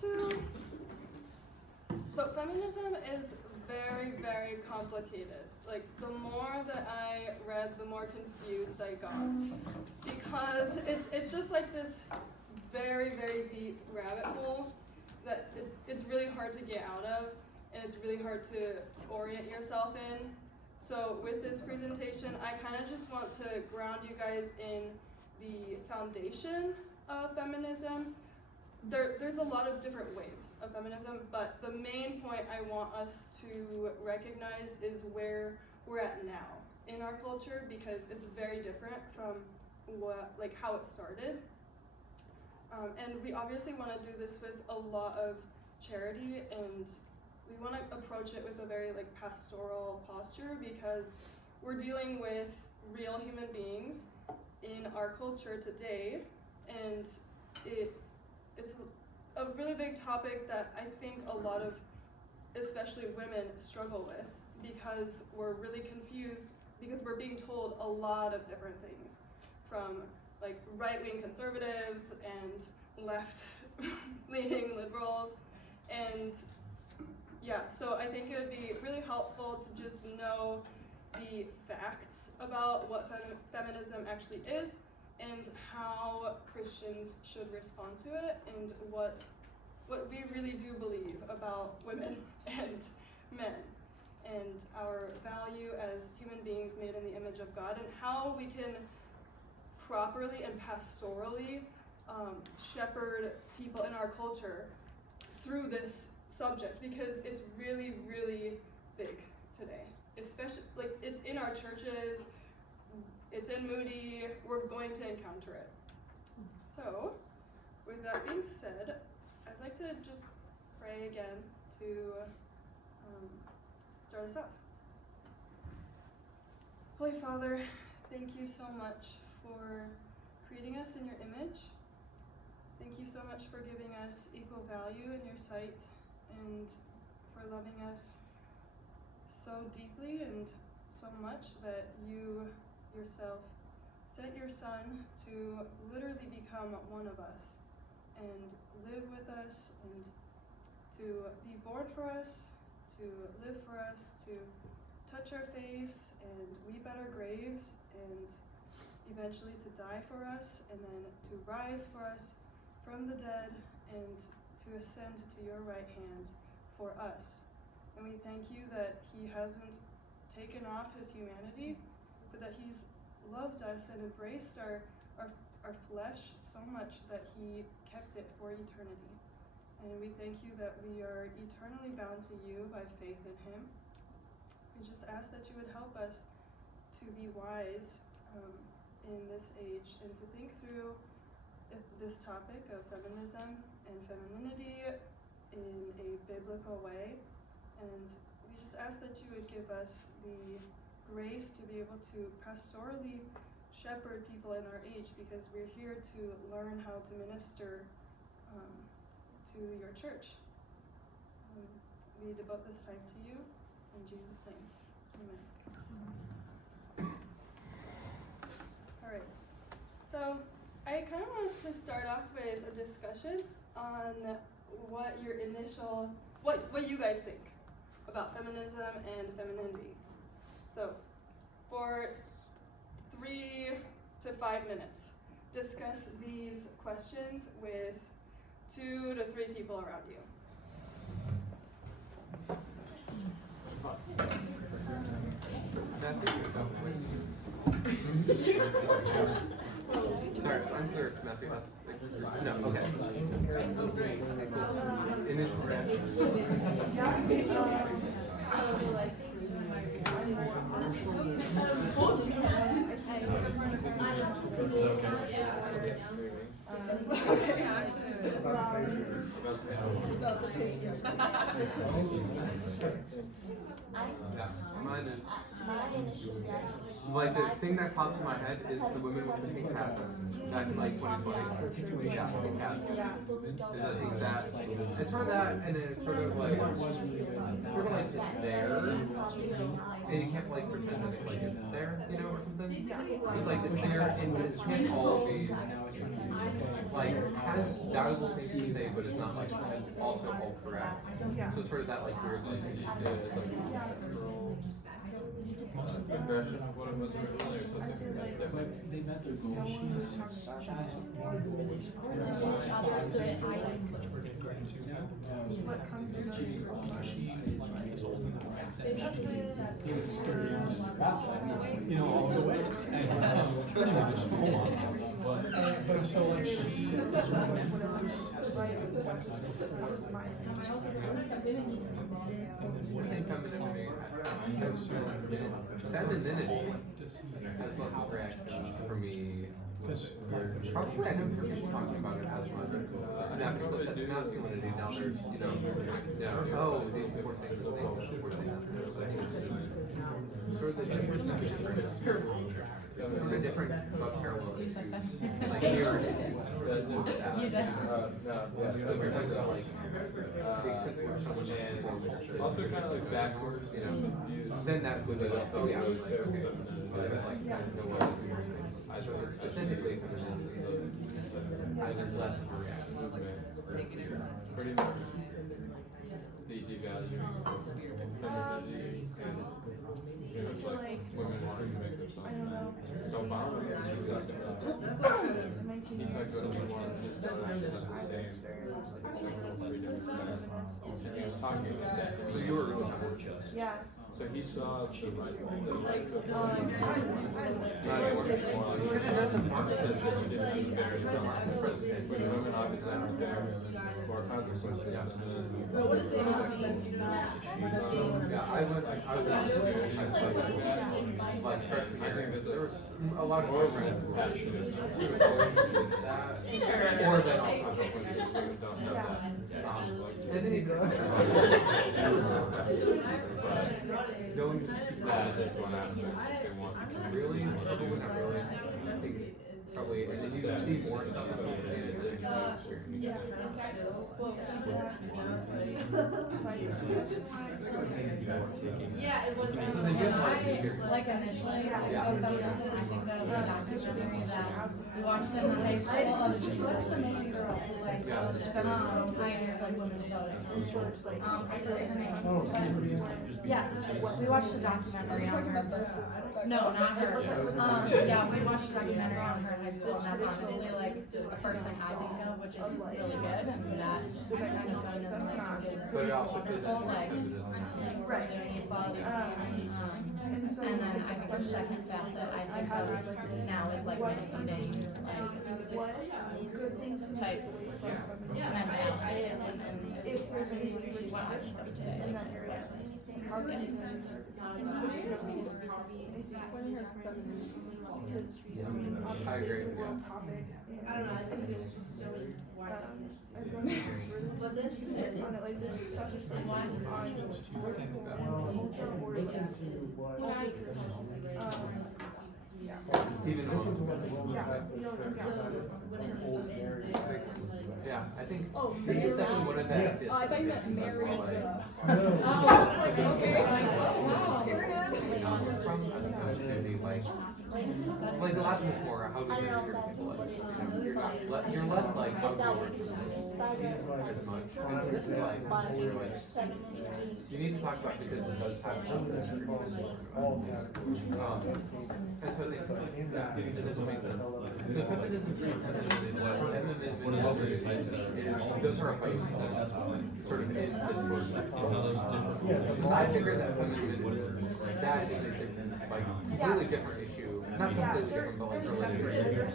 to... So feminism is very, very complicated. Like, the more that I read, the more confused I got. Because it's just like this very, very deep rabbit hole that it's really hard to get out of, and it's really hard to orient yourself in. So with this presentation, I kind of just want to ground you guys in the foundation of feminism. There's a lot of different waves of feminism, but the main point I want us to recognize is where we're at now in our culture, because it's very different from how it started. And we obviously want to do this with a lot of charity, and we want to approach it with a very pastoral posture, because we're dealing with real human beings in our culture today, and it's a really big topic that I think a lot of, especially women, struggle with, because we're really confused, because we're being told a lot of different things from right-wing conservatives and left-leaning liberals, and yeah, so I think it would be really helpful to just know the facts about what feminism actually is, and how Christians should respond to it, and what we really do believe about women and men, and our value as human beings made in the image of God, and how we can properly and pastorally shepherd people in our culture through this subject, because it's really, really big today. Especially, it's in our churches, it's in Moody, we're going to encounter it. So, with that being said, I'd like to just pray again to start us off. Holy Father, thank you so much for creating us in your image. Thank you so much for giving us equal value in your sight, and for loving us so deeply and so much that you yourself sent your Son to literally become one of us, and live with us, and to be born for us, to live for us, to touch our face and weep at our graves, and eventually to die for us, and then to rise for us from the dead, and to ascend to your right hand for us. And we thank you that he hasn't taken off his humanity, but that he's loved us and embraced our flesh so much that he kept it for eternity. And we thank you that we are eternally bound to you by faith in him. We just ask that you would help us to be wise in this age, and to think through this topic of feminism and femininity in a biblical way. And we just ask that you would give us the grace to be able to pastorally shepherd people in our age, because we're here to learn how to minister to your church. We devote this time to you. In Jesus' name, amen. All right, so I kind of want us to start off with a discussion on what you guys think about feminism and femininity. So for 3 to 5 minutes, discuss these questions with 2 to 3 people around you. Sorry, I'm clear if Matthew has. No, okay. Initial reaction. Mine is like the thing that pops in my head is the women with the pink hats back in 2020. Yeah, pink hats. Is I think that it's sort of that, and then it's sort of just there, and you can't pretend that it isn't there, or something. It's it's there, and it can't all be has valuable things to say, but it's not like it's also all correct. Yeah. So sort of that like weird like Progression of what it was originally or something different. They met their goal. What comes to You know, all the ways. And hold on. But so like she femininity has less of reaction for me. Probably I haven't heard people talking about it as much. Now people said masculinity, now there's, oh, these people are saying this thing, these people are saying that. Sort of the difference in sort of different but parallel issues. Like here it is. We're talking about like the extent to which someone performs. Also kind of like backwards, Then that would be like, oh yeah, okay. Like, no one is more space. I thought it's specifically femininity. There's less of a reaction. pretty much the devaluing of femininity and it's like women wanting to make themselves. So Obama was exactly that. He talked about he wanted his daughters to have the same sexual freedom as men. And he was talking about that. So you were really conscious. Yeah. So he saw the right of You should have done the process that you did with the president. with women obviously aren't there for consequences. Yeah. But what does it mean? Yeah, I was like freshman year, there was a lot of programs that should have or that also consequences women don't know that. And then you go. Going to That is one aspect that they want to really, not really. I think probably, and then you see more stuff about it. Yeah, it was. So then you have like Like initially, of feminism, I think that was a documentary that we watched in the high school of what's the main girl who like pioneers like women voting. I forget her name. Yes, we watched a documentary on her. No, not her. Yeah, we watched a documentary on her in high school, and that's honestly like the first thing I think of, which is really good, and that kind of feminism I think is But it also is wonderful, like feminism. equality, and then I think the second facet I think of now is like mandating type mentality and what I think of today. I agree. I don't know, I think it's just so wide. But then she said, like, there's such a thing on Even on. Yeah, I think this is definitely one of the STS. I thought you meant married. Like, Okay. Like the last one is more how do you hear people like, you're less like how do you work as much. And so this is like you're like you need to talk about because it does have some and so I think it doesn't make sense. So feminism those are fights that sort of in discourse. I figured that feminism that is a different, like completely different issue. Not completely different, but like related.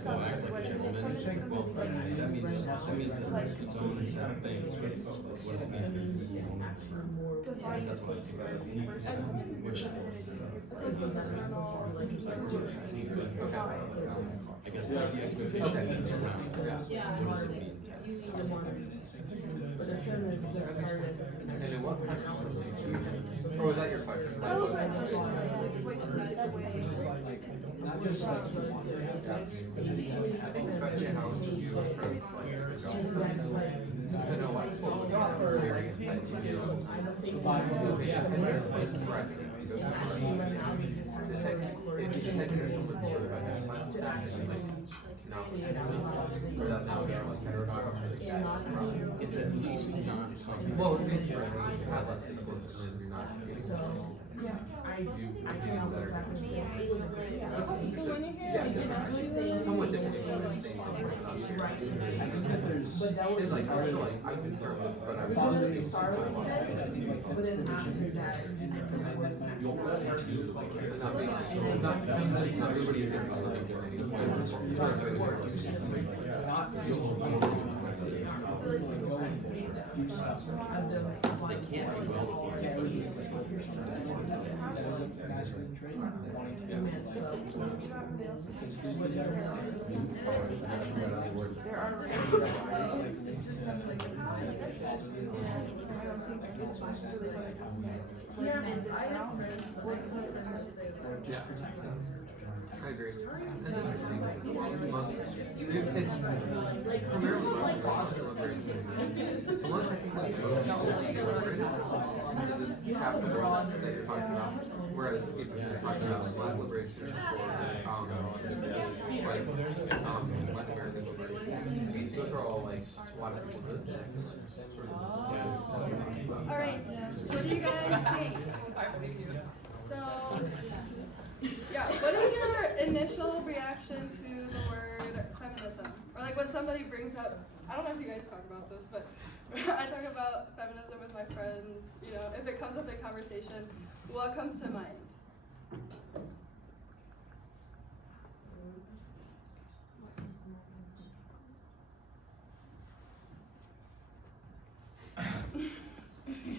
I guess that's the expectation. Yeah, What does it mean? you need to want. And then what kind of or was that your question? Not just like I think especially how you approach like your job. To know what people look at for very and to give and there's places where I think it goes the second if the second or someone sort of identifies that and like No. Or that's not like heteronormative. It's at least non-common. Well, it's your had less discourse and you're not you things that are So when you hear yeah, different. Somewhat different people are saying I think that there's. it's like also like I'm concerned but I'm positive not being not everybody is They can't be well. I agree. That's interesting. It's primarily lost delivery. So one technically this capitalism that you're talking about, whereas people are talking about like Black liberation or Latin American liberation. Those are all like a lot of people do. All right, what do you guys think? So, yeah, what is your initial reaction to the word feminism? Or like when somebody brings up, I don't know if you guys talk about this, but I talk about feminism with my friends, you know, if it comes up in conversation, what comes to mind?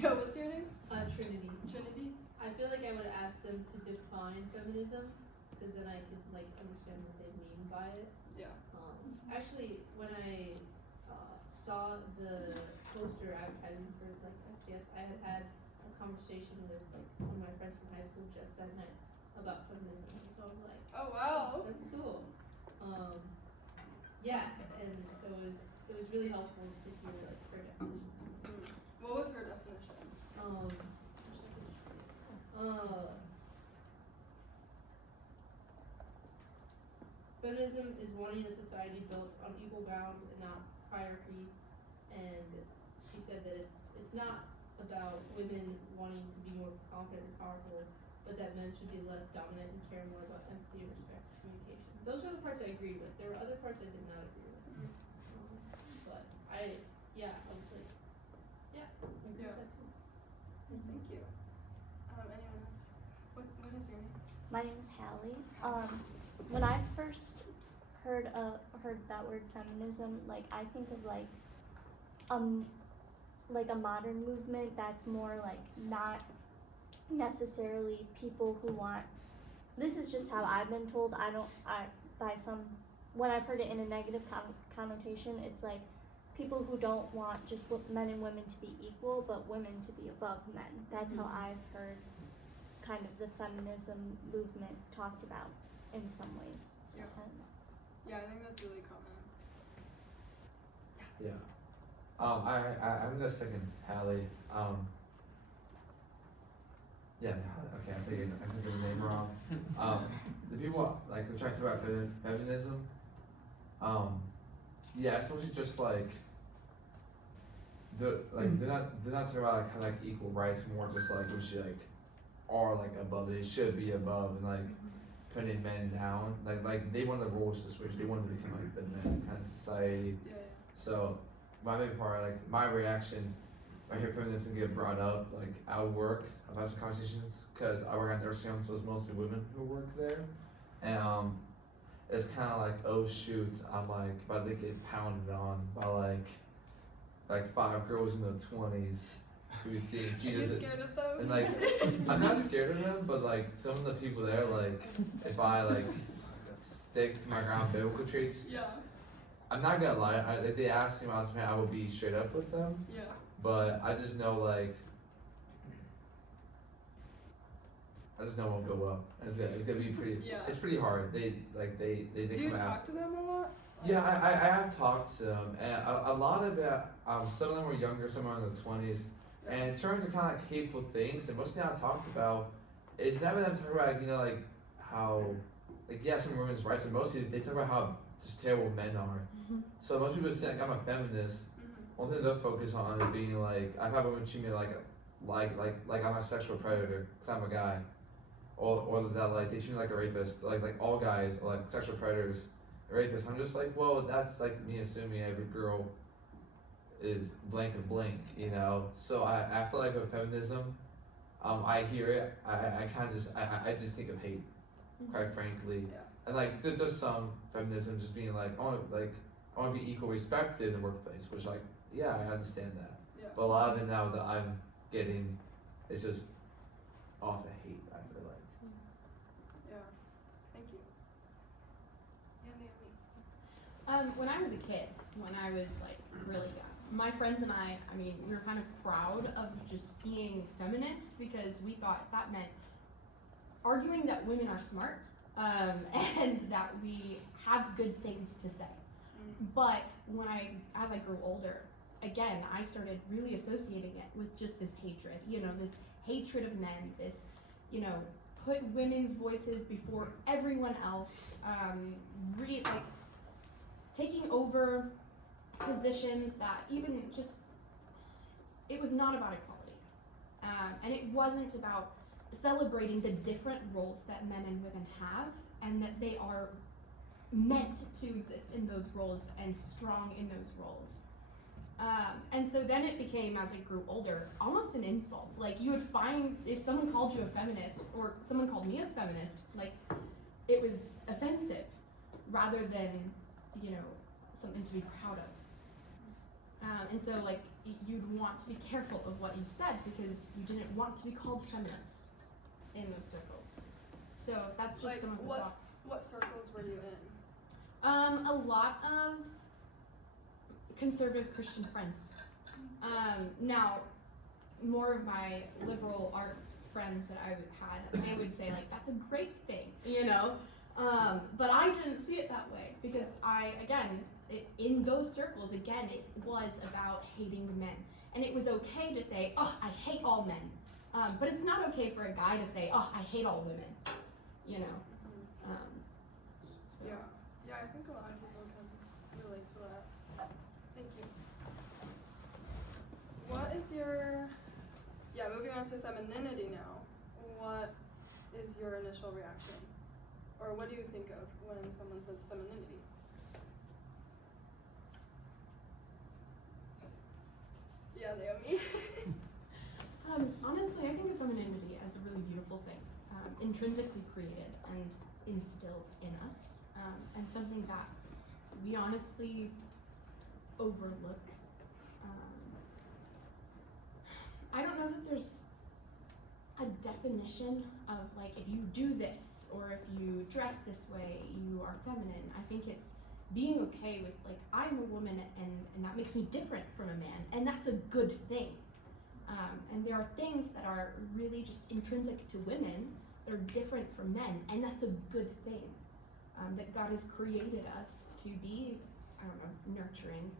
Yo, what's your name? Trinity. Trinity? I feel like I would ask them to define feminism, because then I could like understand what they mean by it. Yeah. Actually, when I saw the poster advertising for like STS, I had a conversation with like one of my friends from high school just that night about feminism. So I was like, Oh wow. that's cool. Yeah, and so it was really helpful to hear like her definition. What was her definition? Feminism is wanting a society built on equal ground and not hierarchy, and she said that it's not about women wanting to be more confident and powerful, but that men should be less dominant and care more about empathy, respect, and communication. Those are the parts I agree with. There were other parts I did not agree with. But I was like, yeah, I agree with that too. Thank you. Anyone else? What is your name? My name is Hallie. When I first heard that word feminism, like I think of like a modern movement that's more like not necessarily people who want. This is just how I've been told. When I've heard it in a negative connotation, it's like people who don't want just men and women to be equal, but women to be above men. That's how I've heard kind of the feminism movement talked about in some ways. So, Yeah. Yeah, I think that's really common. Yeah. I'm gonna second Hallie. Yeah, okay, I think the name wrong. The people like who talked about feminism. Yeah, it's mostly just like they're not talking about like kind of like equal rights, more just like we should like are like above, they should be above, and like putting men down. Like they want the roles to switch. They want to become like the men kind of society. Yeah. So my main part, like my reaction, when I hear feminism get brought up, like I work, I've had some conversations, because I work at nursing homes, so it's mostly women who work there, and it's kind of like, oh shoot, I'm like about to get pounded on by like 5 girls in their 20s who think Jesus. Are you scared of them? And like, I'm not scared of them, but like some of the people there, like if I like stick to my ground biblical traits, Yeah. I'm not gonna lie. If they asked me, I would be straight up with them. Yeah. But I just know it'll go well. It's gonna be pretty. Yeah. It's pretty hard. They Do you come out. talk to them a lot? Yeah, I have talked to them, and a lot of it. Some of them were younger, some are in their 20s, and in terms of kind of like hateful things, and mostly I talked about, it's never them talking about how some women's rights, and mostly they talk about how just terrible men are. So most people say like I'm a feminist. One thing they'll focus on is being like I've had women treat me like I'm a sexual predator because I'm a guy, or that like they treat me like a rapist. Like all guys are like sexual predators, rapists. I'm just like, well, that's like me assuming every girl is blank and blank, you know. So I feel like with feminism, I hear it. I kind of just I just think of hate, quite frankly. Yeah. And like there's some feminism just being like I want to be equal respected in the workplace, which like yeah I understand that. Yeah. But a lot of it now that I'm getting is just off of hate. I feel like. Yeah. Thank you. Yeah, Naomi. When I was a kid, when I was like really young, my friends and I mean, we were kind of proud of just being feminists because we thought that meant arguing that women are smart and that we have good things to say. But as I grew older, again, I started really associating it with just this hatred, you know, this hatred of men, this, you know, put women's voices before everyone else, like taking over positions that even just, it was not about equality. And it wasn't about celebrating the different roles that men and women have and that they are meant to exist in those roles and strong in those roles. And so then it became, as I grew older, almost an insult. Like you would find, if someone called you a feminist or someone called me a feminist, like it was offensive rather than, you know, something to be proud of. And so like you'd want to be careful of what you said because you didn't want to be called feminist in those circles. So that's just Like, some of the thoughts. What circles were you in? A lot of conservative Christian friends. Now, more of my liberal arts friends that I had, they would say like, that's a great thing, you know? But I didn't see it that way because in those circles, again, it was about hating men. And it was okay to say, oh, I hate all men. But it's not okay for a guy to say, oh, I hate all women, you know? So. Yeah, I think a lot of people can relate to that. Thank you. What is moving on to femininity now, what is your initial reaction? Or what do you think of when someone says femininity? Yeah, Naomi. Honestly, I think of femininity as a really beautiful thing, intrinsically created and instilled in us, and something that we honestly overlook. I don't know that there's a definition of like, if you do this or if you dress this way, you are feminine. I think it's being okay with like, I'm a woman and that makes me different from a man, and that's a good thing. And there are things that are really just intrinsic to women that are different from men, and that's a good thing. That God has created us to be, nurturing,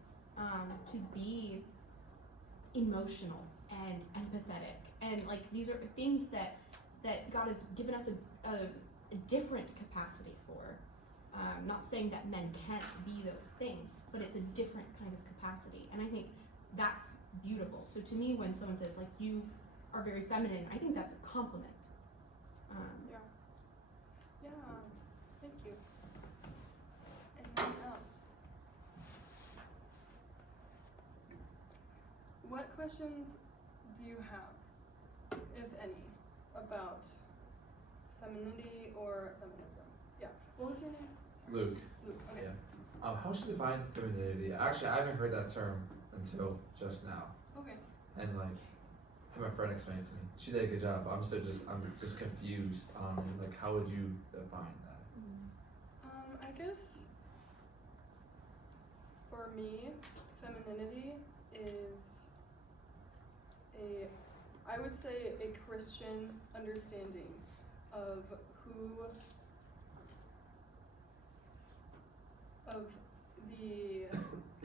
to be emotional and empathetic, and like these are things that God has given us a different capacity for. Not saying that men can't be those things, but it's a different kind of capacity, and I think that's beautiful. So to me, when someone says like, you are very feminine, I think that's a compliment. Yeah, thank you. Anything else? What questions do you have, if any, about femininity or feminism? Yeah, what was your name? Luke. Luke, okay. Yeah. How should you define femininity? Actually, I haven't heard that term until just now. Okay. And like, had my friend explain it to me. She did a good job. I'm just confused on like, how would you define that? I guess for me, femininity is I would say a Christian understanding of the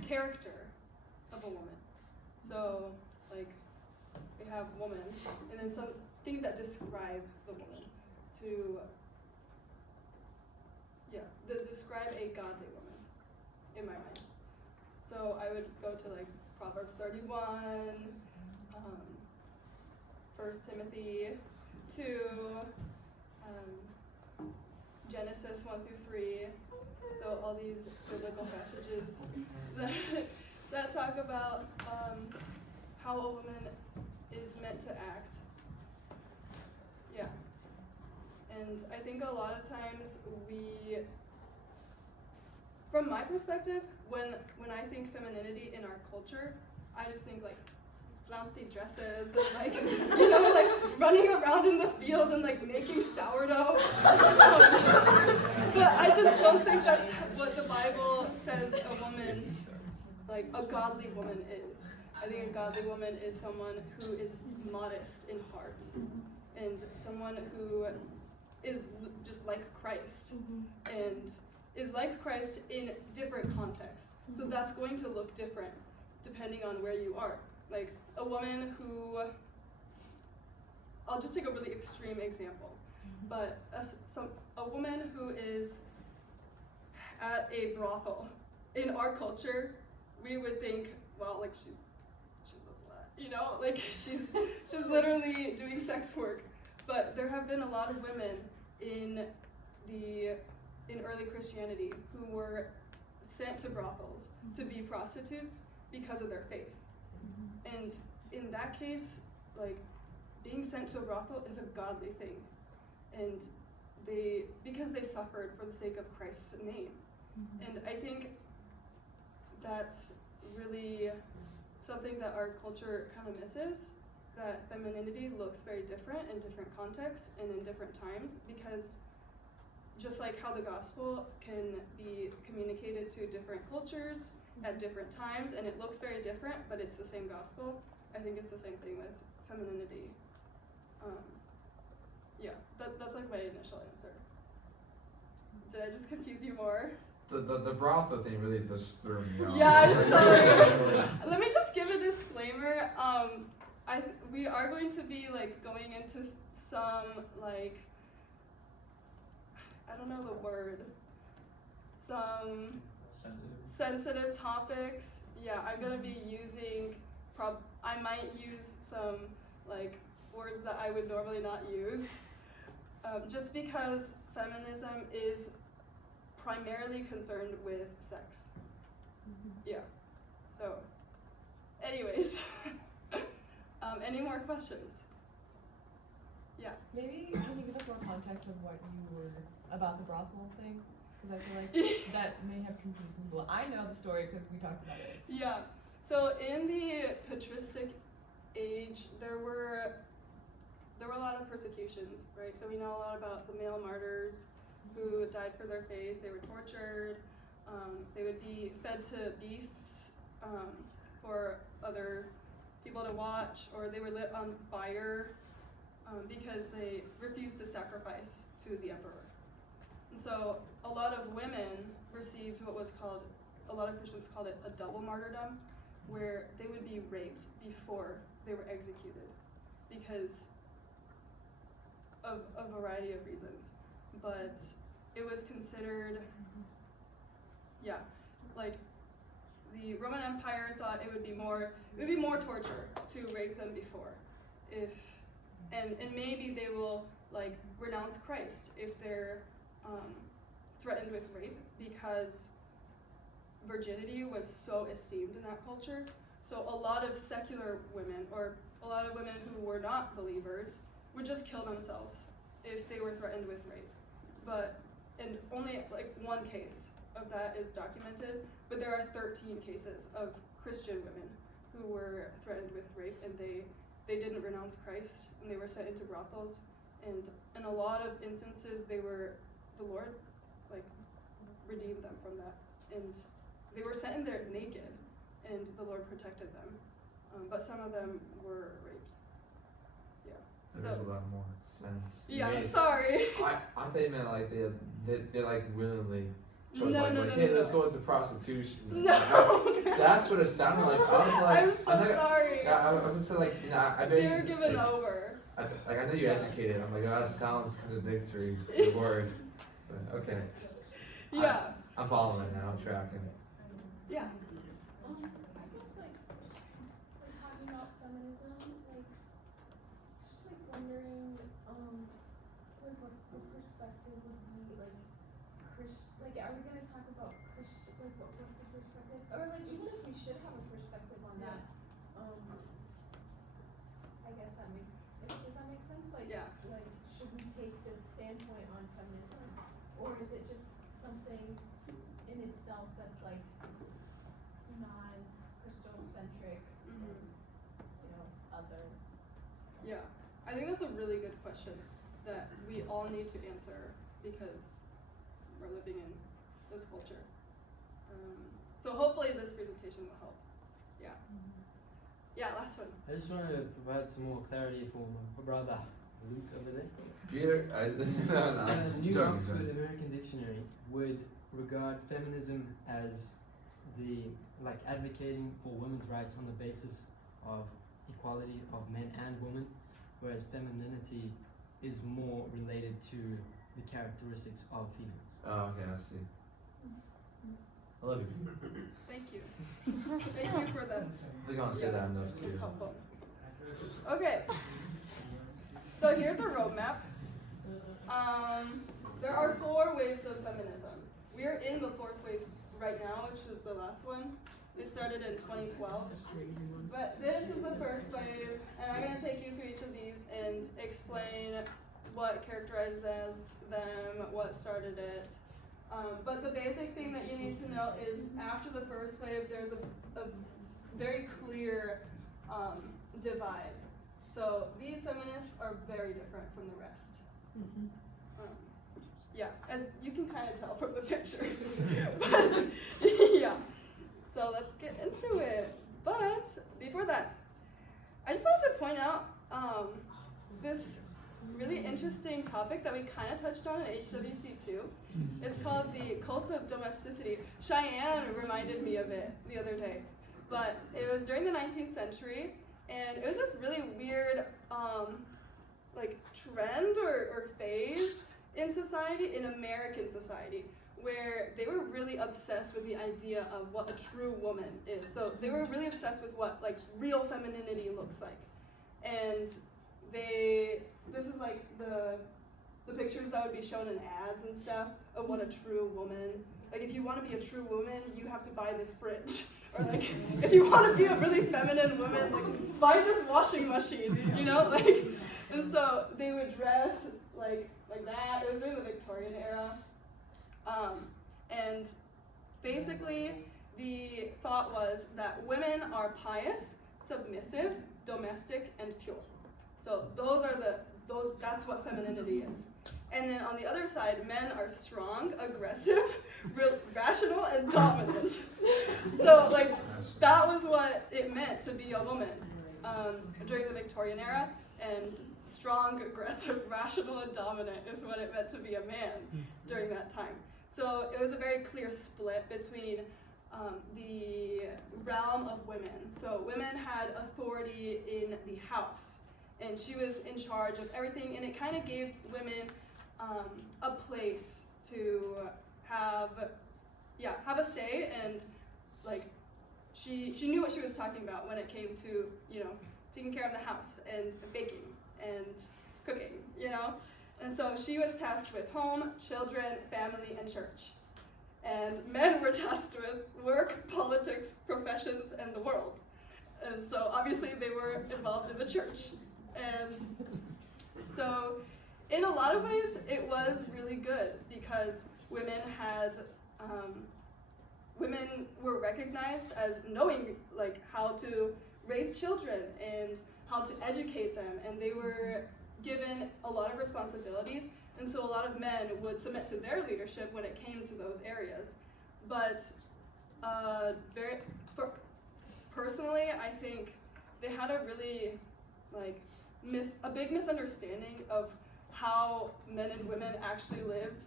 character of a woman. So, like, we have woman, and then some things that describe the woman describe a godly woman. in my mind. So I would go to like Proverbs 31, 1 Timothy 2, Genesis 1 through 3. So all these biblical passages that talk about how a woman is meant to act. Yeah. And I think a lot of times from my perspective, when I think femininity in our culture, I just think like flouncy dresses and like, you know, like running around in the field and like making sourdough. But I just don't think that's what the Bible says a woman, like a godly woman is. I think a godly woman is someone who is modest in heart and someone who is just like Christ and is like Christ in different contexts. So that's going to look different depending on where you are. Like a woman who, I'll just take a really extreme example, but a woman who is at a brothel, in our culture, we would think, well, like she's a slut, you know, like she's literally doing sex work. But there have been a lot of women in early Christianity who were sent to brothels to be prostitutes because of their faith. And in that case, like being sent to a brothel is a godly thing. And because they suffered for the sake of Christ's name. And I think that's really something that our culture kind of misses, that femininity looks very different in different contexts and in different times, because just like how the gospel can be communicated to different cultures at different times, and it looks very different, but it's the same gospel, I think it's the same thing with femininity. Yeah, that's like my initial answer. Did I just confuse you more? The brothel thing really just threw me off. Yeah, I'm sorry. Let me just give a disclaimer. We are going to be like going into some like, I don't know the word, some sensitive topics. Yeah, I'm gonna be using, I might use some like words that I would normally not use, just because feminism is primarily concerned with sex. Yeah, so anyways, any more questions? Yeah. Maybe can you give us more context of what you were about the brothel thing? Because I feel like that may have confused some people. I know the story because we talked about it. Yeah. So in the patristic age, there were a lot of persecutions, right? So we know a lot about the male martyrs who died for their faith. They were tortured. They would be fed to beasts for other people to watch, or they were lit on fire because they refused to sacrifice to the emperor. And so a lot of women received what was called, a lot of Christians called it a double martyrdom, where they would be raped before they were executed because of a variety of reasons. But it was considered, yeah, like the Roman Empire thought it would be more torture to rape them before, and maybe they will like renounce Christ if they're threatened with rape, because virginity was so esteemed in that culture. So a lot of secular women, or a lot of women who were not believers, would just kill themselves if they were threatened with rape. And only like one case of that is documented, but there are 13 cases of Christian women who were threatened with rape, and they didn't renounce Christ, and they were sent into brothels, and in a lot of instances the Lord like redeemed them from that, and they were sent in there naked, and the Lord protected them, but some of them were raped. Yeah. That makes a lot more sense. Yeah, sorry. I thought you meant like they like willingly chose No, hey, let's go into prostitution. No. That's what it sounded like. I was like, I'm so sorry. Yeah, I was like, you know, I know they you were given like, over. I know you're educated. I'm like, that sounds contradictory, the word. But okay. Yeah. I'm following it now. I'm tracking. Yeah. I guess like we're talking about feminism, like just like wondering, like what the perspective would be like like are we gonna talk about like what's the perspective? Or like even if we should have a perspective on that, I guess that does that make sense? Like like should we take this standpoint on feminism? Or is it just something in itself that's like non-Christocentric and, you know, other? Yeah, I think that's a really good question that we all need to answer because we're living in this culture. So hopefully this presentation will help. Yeah. Yeah, last one. I just wanted to provide some more clarity for my brother Luke over there. Peter, New Oxford American Dictionary would regard feminism as the advocating for women's rights on the basis of equality of men and women, whereas femininity is more related to the characteristics of females. Oh, okay, I see. I love you. Thank you. Thank you for that. I think I'll say that in those two. That's helpful. Okay. So here's a roadmap. There are 4 waves of feminism. We're in the 4th wave right now, which is the last one. It started in 2012. But this is the 1st wave, and I'm going to take you through each of these and explain what characterizes them, what started it. But the basic thing that you need to know is after the 1st wave, there's a very clear divide. So these feminists are very different from the rest. Yeah, as you can kind of tell from the pictures. But, yeah, so let's get into it. But before that, I just wanted to point out this really interesting topic that we kind of touched on in HWC2. It's called the cult of domesticity. Cheyenne reminded me of it the other day. But it was during the 19th century, and it was this really weird trend or phase in society, in American society, where they were really obsessed with the idea of what a true woman is. So they were really obsessed with what real femininity looks like. And this is like the pictures that would be shown in ads and stuff of what a true woman, if you want to be a true woman, you have to buy this fridge. Or if you want to be a really feminine woman, buy this washing machine, you know? And so they would dress like that. It was during the Victorian era. And basically the thought was that women are pious, submissive, domestic, and pure. So that's what femininity is. And then on the other side, men are strong, aggressive, rational, and dominant. So that was what it meant to be a woman during the Victorian era. And strong, aggressive, rational, and dominant is what it meant to be a man during that time. So it was a very clear split between the realm of women. So women had authority in the house, and she was in charge of everything, and it kind of gave women a place to have a say, and she knew what she was talking about when it came to taking care of the house and baking and cooking, and so she was tasked with home, children, family, and church, and men were tasked with work, politics, professions, and the world, and so obviously they were involved in the church, and so in a lot of ways, it was really good because women were recognized as knowing how to raise children and how to educate them, and they were given a lot of responsibilities, and so a lot of men would submit to their leadership when it came to those areas. But personally, I think they had a really a big misunderstanding of how men and women actually lived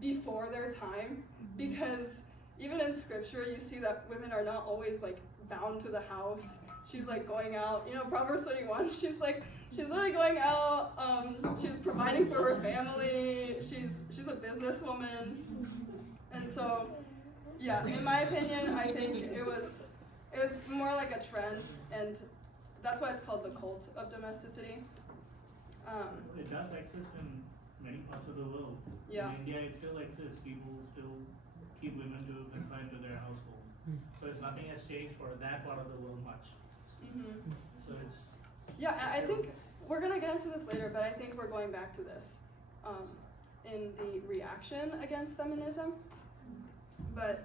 before their time, because even in scripture you see that women are not always bound to the house. She's going out, Proverbs 31, she's literally going out, she's providing for her family, she's a businesswoman, and so Yeah, in my opinion, I think it was more like a trend, and that's why it's called the cult of domesticity. It does exist in many parts of the world. Yeah. In India, it still exists. People still keep women to confined to their household. So it's nothing has changed for that part of the world much. So it's. Yeah, I think we're gonna get into this later, but I think we're going back to this in the reaction against feminism. But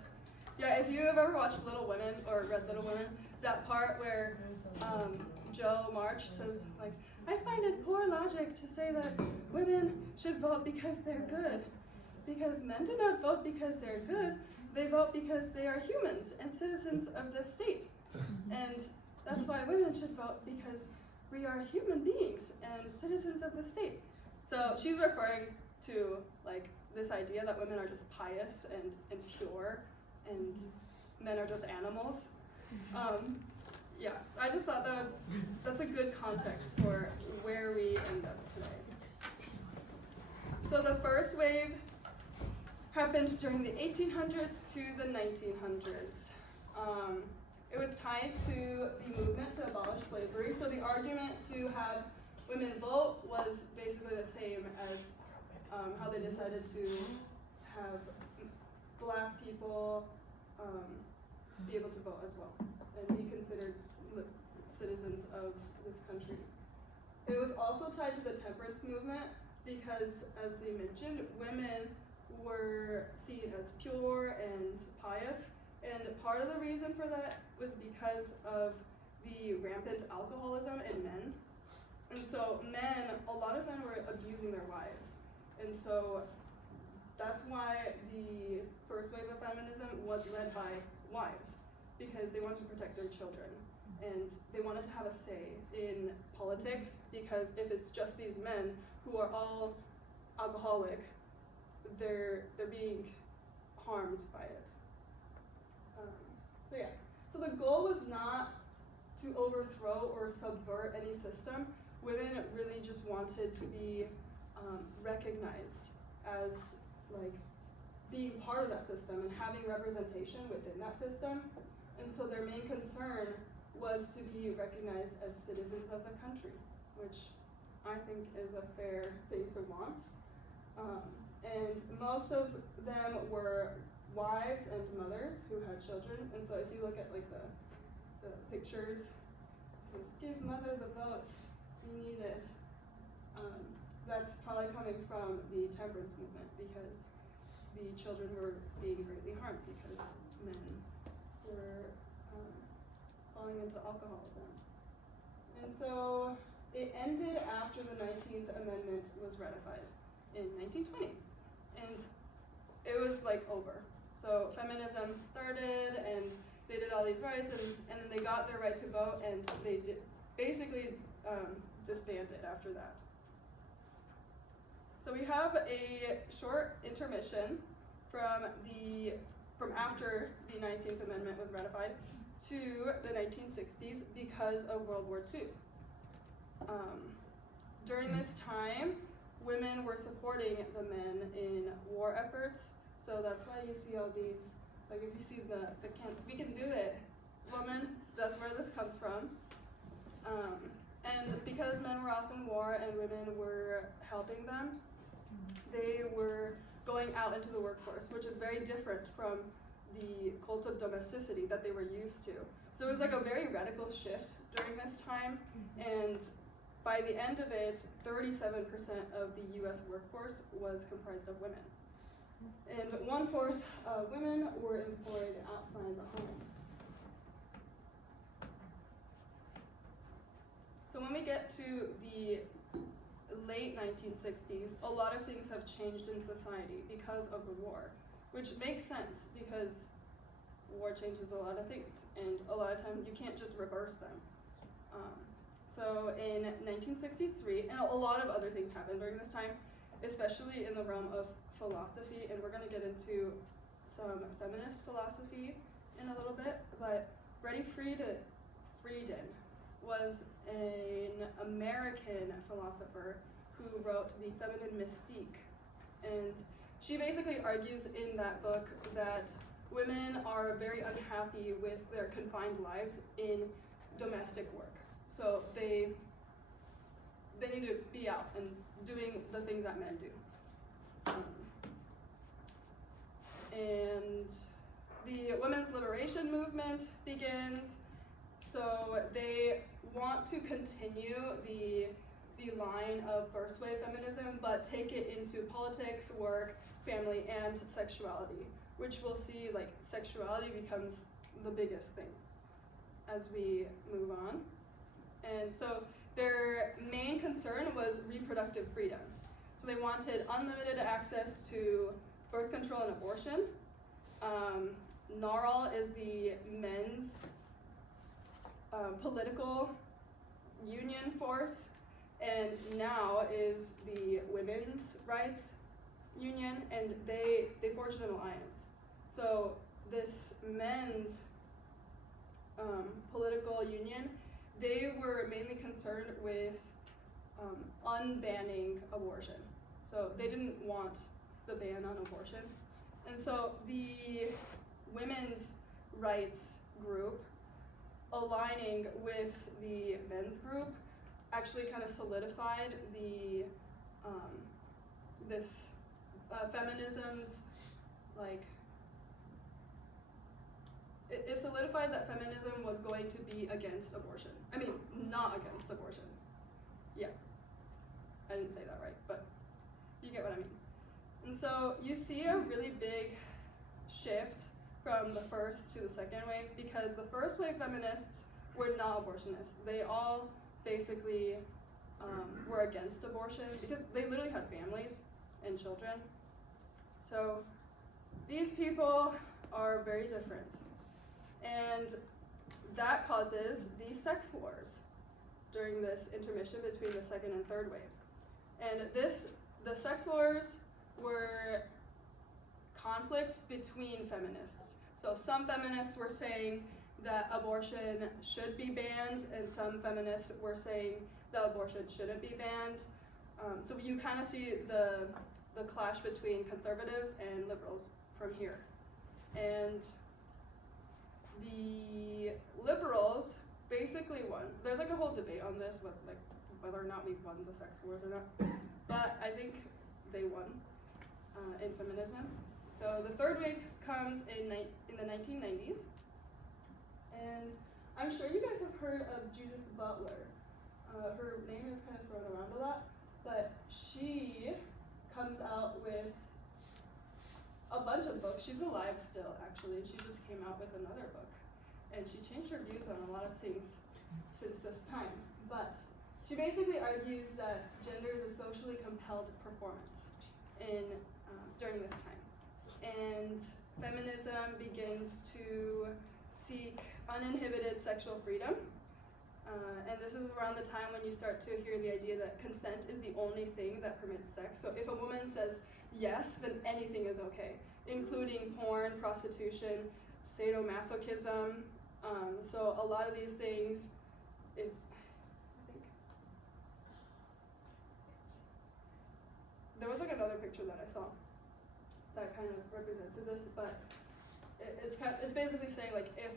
yeah, if you have ever watched Little Women or read Little Women, that part where Jo March says like, I find it poor logic to say that women should vote because they're good, because men do not vote because they're good, they vote because they are humans and citizens of the state. And that's why women should vote, because we are human beings and citizens of the state. So she's referring to like this idea that women are just pious and pure and men are just animals. Yeah, I just thought that's a good context for where we end up today. So the first wave happened during the 1800s to the 1900s. It was tied to the movement to abolish slavery. So the argument to have women vote was basically the same as how they decided to have black people be able to vote as well and be considered citizens of this country. It was also tied to the temperance movement because, as we mentioned, women were seen as pure and pious, and part of the reason for that was because of the rampant alcoholism in men. And so a lot of men were abusing their wives. And so that's why the first wave of feminism was led by wives, because they wanted to protect their children. And they wanted to have a say in politics, because if it's just these men who are all alcoholic, they're being harmed by it. So the goal was not to overthrow or subvert any system. Women really just wanted to be recognized as like being part of that system and having representation within that system. And so their main concern was to be recognized as citizens of the country, which I think is a fair thing to want. And most of them were wives and mothers who had children. And so if you look at like the pictures, it says, give mother the vote, we need it. That's probably coming from the temperance movement, because the children were being greatly harmed because men were falling into alcoholism. And so it ended after the 19th Amendment was ratified in 1920. And it was like over. So feminism started and they did all these rights, and then they got their right to vote, and they basically disbanded after that. So we have a short intermission from after the 19th Amendment was ratified to the 1960s because of World War II. During this time, women were supporting the men in war efforts, so that's why you see all these, like if you see the we can do it woman, that's where this comes from. And because men were off in war and women were helping them, they were going out into the workforce, which is very different from the cult of domesticity that they were used to. So it was like a very radical shift during this time, and by the end of it, 37% of the US workforce was comprised of women. And 1/4 of women were employed outside the home. So when we get to the late 1960s, a lot of things have changed in society because of the war, which makes sense because war changes a lot of things, and a lot of times you can't just reverse them. So in 1963, and a lot of other things happened during this time, especially in the realm of philosophy, and we're going to get into some feminist philosophy in a little bit, but Betty Friedan was an American philosopher who wrote The Feminine Mystique. And she basically argues in that book that women are very unhappy with their confined lives in domestic work. So they need to be out and doing the things that men do. And the women's liberation movement begins. So they want to continue the line of first wave feminism, but take it into politics, work, family, and sexuality, which we'll see, like, sexuality becomes the biggest thing as we move on. And so their main concern was reproductive freedom. So they wanted unlimited access to birth control and abortion. NARAL is the men's political union force, and NOW is the women's rights union, and they forged an alliance. So this men's political union, they were mainly concerned with unbanning abortion. So they didn't want the ban on abortion. And so the women's rights group, aligning with the men's group, actually kind of solidified the feminism's, like, it solidified that feminism was going to be against abortion. I mean, not against abortion. Yeah, I didn't say that right, but you get what I mean. And so you see a really big shift from the first to the second wave, because the first wave feminists were not abortionists. They all basically were against abortion because they literally had families and children. So these people are very different. And that causes these sex wars during this intermission between the second and third wave. And the sex wars were conflicts between feminists. So some feminists were saying that abortion should be banned, and some feminists were saying that abortion shouldn't be banned. So you kind of see the clash between conservatives and liberals from here. And the liberals basically won. There's like a whole debate on this, whether or not we won the sex wars or not. But I think they won in feminism. So the third wave comes in the 1990s. And I'm sure you guys have heard of Judith Butler. Her name is kind of thrown around a lot, but she comes out with a bunch of books. She's alive still, actually. She just came out with another book. And she changed her views on a lot of things since this time. But she basically argues that gender is a socially compelled performance during this time. And feminism begins to seek uninhibited sexual freedom. And this is around the time when you start to hear the idea that consent is the only thing that permits sex. So if a woman says yes, then anything is okay, including porn, prostitution, sadomasochism. So a lot of these things, I think there was like another picture that I saw that kind of represented this, but it's basically saying, like, if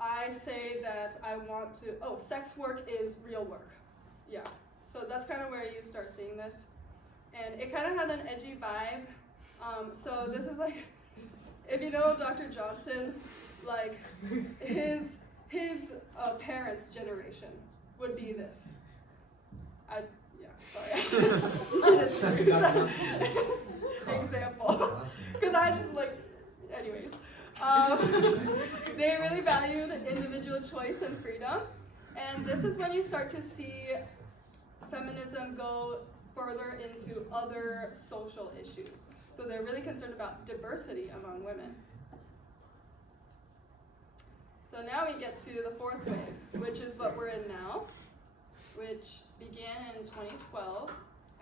I say that I want to, sex work is real work. Yeah. So that's kind of where you start seeing this. And it kind of had an edgy vibe. So this is like, if you know Dr. Johnson, like his parents' generation would be this. Sorry, I just wanted to use that example. Because I just anyways. They really valued individual choice and freedom. And this is when you start to see feminism go further into other social issues. So they're really concerned about diversity among women. So now we get to the fourth wave, which is what we're in now, which began in 2012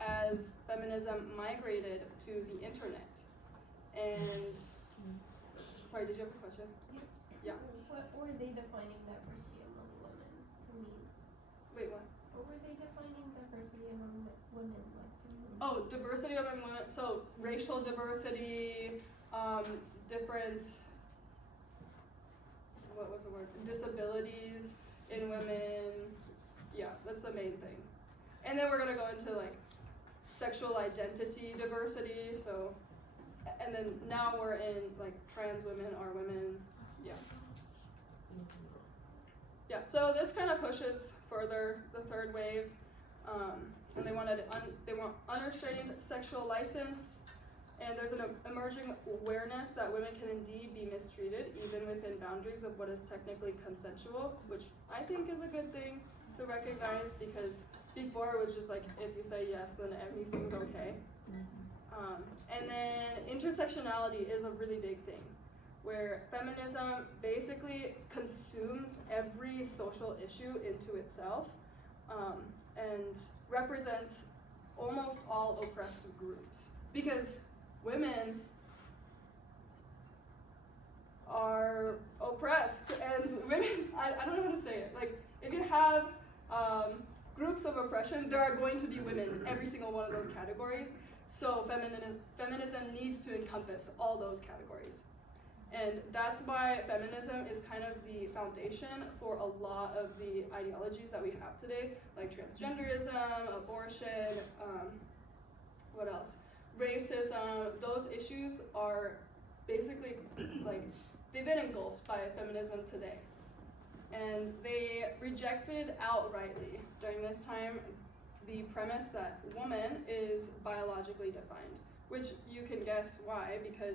as feminism migrated to the internet. And, sorry, did you have a question? Yeah. What were they defining diversity among women to mean? Wait, what? What were they defining diversity among women to mean? Oh, diversity among women, so racial diversity, different what was the word? Disabilities in women. Yeah, that's the main thing. And then we're gonna go into like sexual identity diversity. So, and then now we're in like trans women are women. Yeah. Yeah. So this kind of pushes further the third wave, and they want unrestrained sexual license. And there's an emerging awareness that women can indeed be mistreated even within boundaries of what is technically consensual, which I think is a good thing to recognize, because before it was just like if you say yes, then everything's okay. And then intersectionality is a really big thing, where feminism basically consumes every social issue into itself, and represents almost all oppressed groups, because women are oppressed, and women, I don't know how to say it, like if you have groups of oppression, there are going to be women in every single one of those categories. So feminism needs to encompass all those categories. And that's why feminism is kind of the foundation for a lot of the ideologies that we have today, like transgenderism, abortion, what else? Racism. Those issues are basically like, they've been engulfed by feminism today. And they rejected outrightly during this time the premise that woman is biologically defined, which you can guess why, because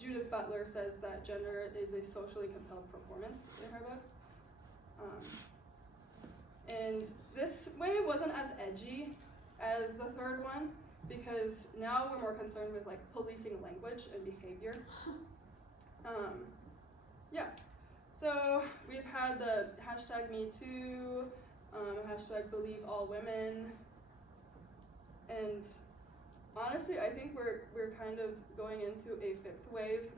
Judith Butler says that gender is a socially compelled performance in her book. And this way wasn't as edgy as the third one, because now we're more concerned with like policing language and behavior. Yeah. So we've had the hashtag #MeToo, hashtag #BelieveAllWomen, and honestly, I think we're kind of going into a fifth wave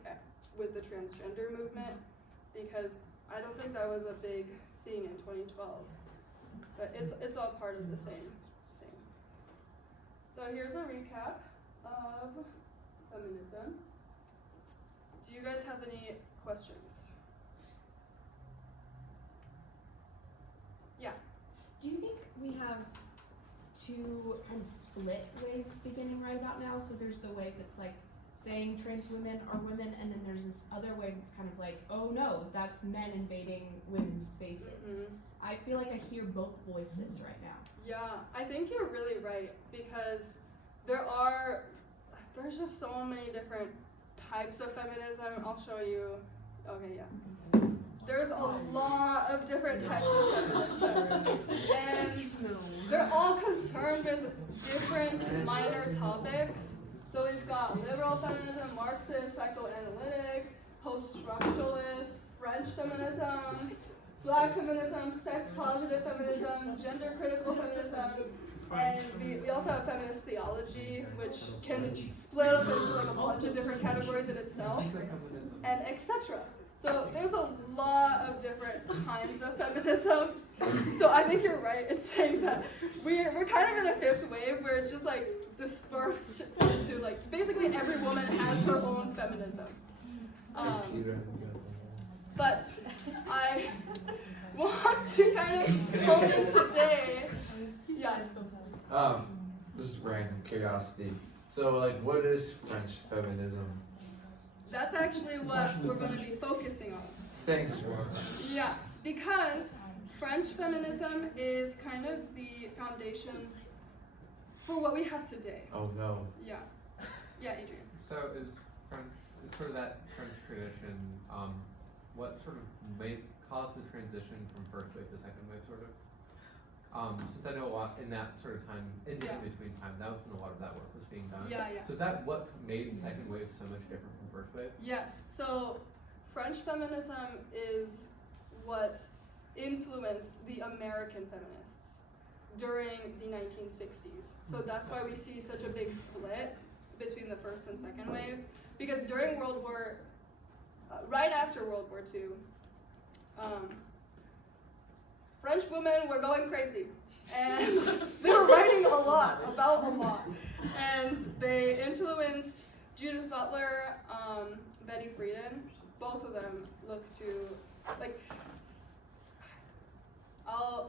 with the transgender movement, because I don't think that was a big thing in 2012, but it's all part of the same thing. So here's a recap of feminism. Do you guys have any questions? Yeah. Do you think we have two kind of split waves beginning right about now? So there's the wave that's like saying trans women are women, and then there's this other wave that's kind of like, oh no, that's men invading women's spaces. I feel like I hear both voices right now. Yeah, I think you're really right, because there's just so many different types of feminism. I'll show you. Okay, yeah. There's a lot of different types of feminism, and they're all concerned with different minor topics. So we've got liberal feminism, Marxist, psychoanalytic, post-structuralist, French feminism, Black feminism, sex-positive feminism, gender-critical feminism, and we also have feminist theology, which can split up into like a bunch of different categories in itself, and etc. So there's a lot of different kinds of feminism. So I think you're right in saying that we're kind of in a fifth wave where it's just like dispersed into like basically every woman has her own feminism. But I want to kind of hone in today. Yes. Just random curiosity. So like, what is French feminism? That's actually what we're going to be focusing on. Thanks, Ross. Yeah, because French feminism is kind of the foundation for what we have today. Oh no. Yeah. Yeah, Adrian. So is sort of that French tradition, what sort of caused the transition from first wave to second wave, sort of? Since I know a lot in that sort of time, in between time, that was when a lot of that work was being done. Yeah, yeah. So is that what made the second wave so much different from first wave? Yes. So French feminism is what influenced the American feminists during the 1960s. So that's why we see such a big split between the first and second wave, because during right after World War II, French women were going crazy, and they were writing a lot about a lot, and they influenced Judith Butler, Betty Friedan. Both of them look to Like, I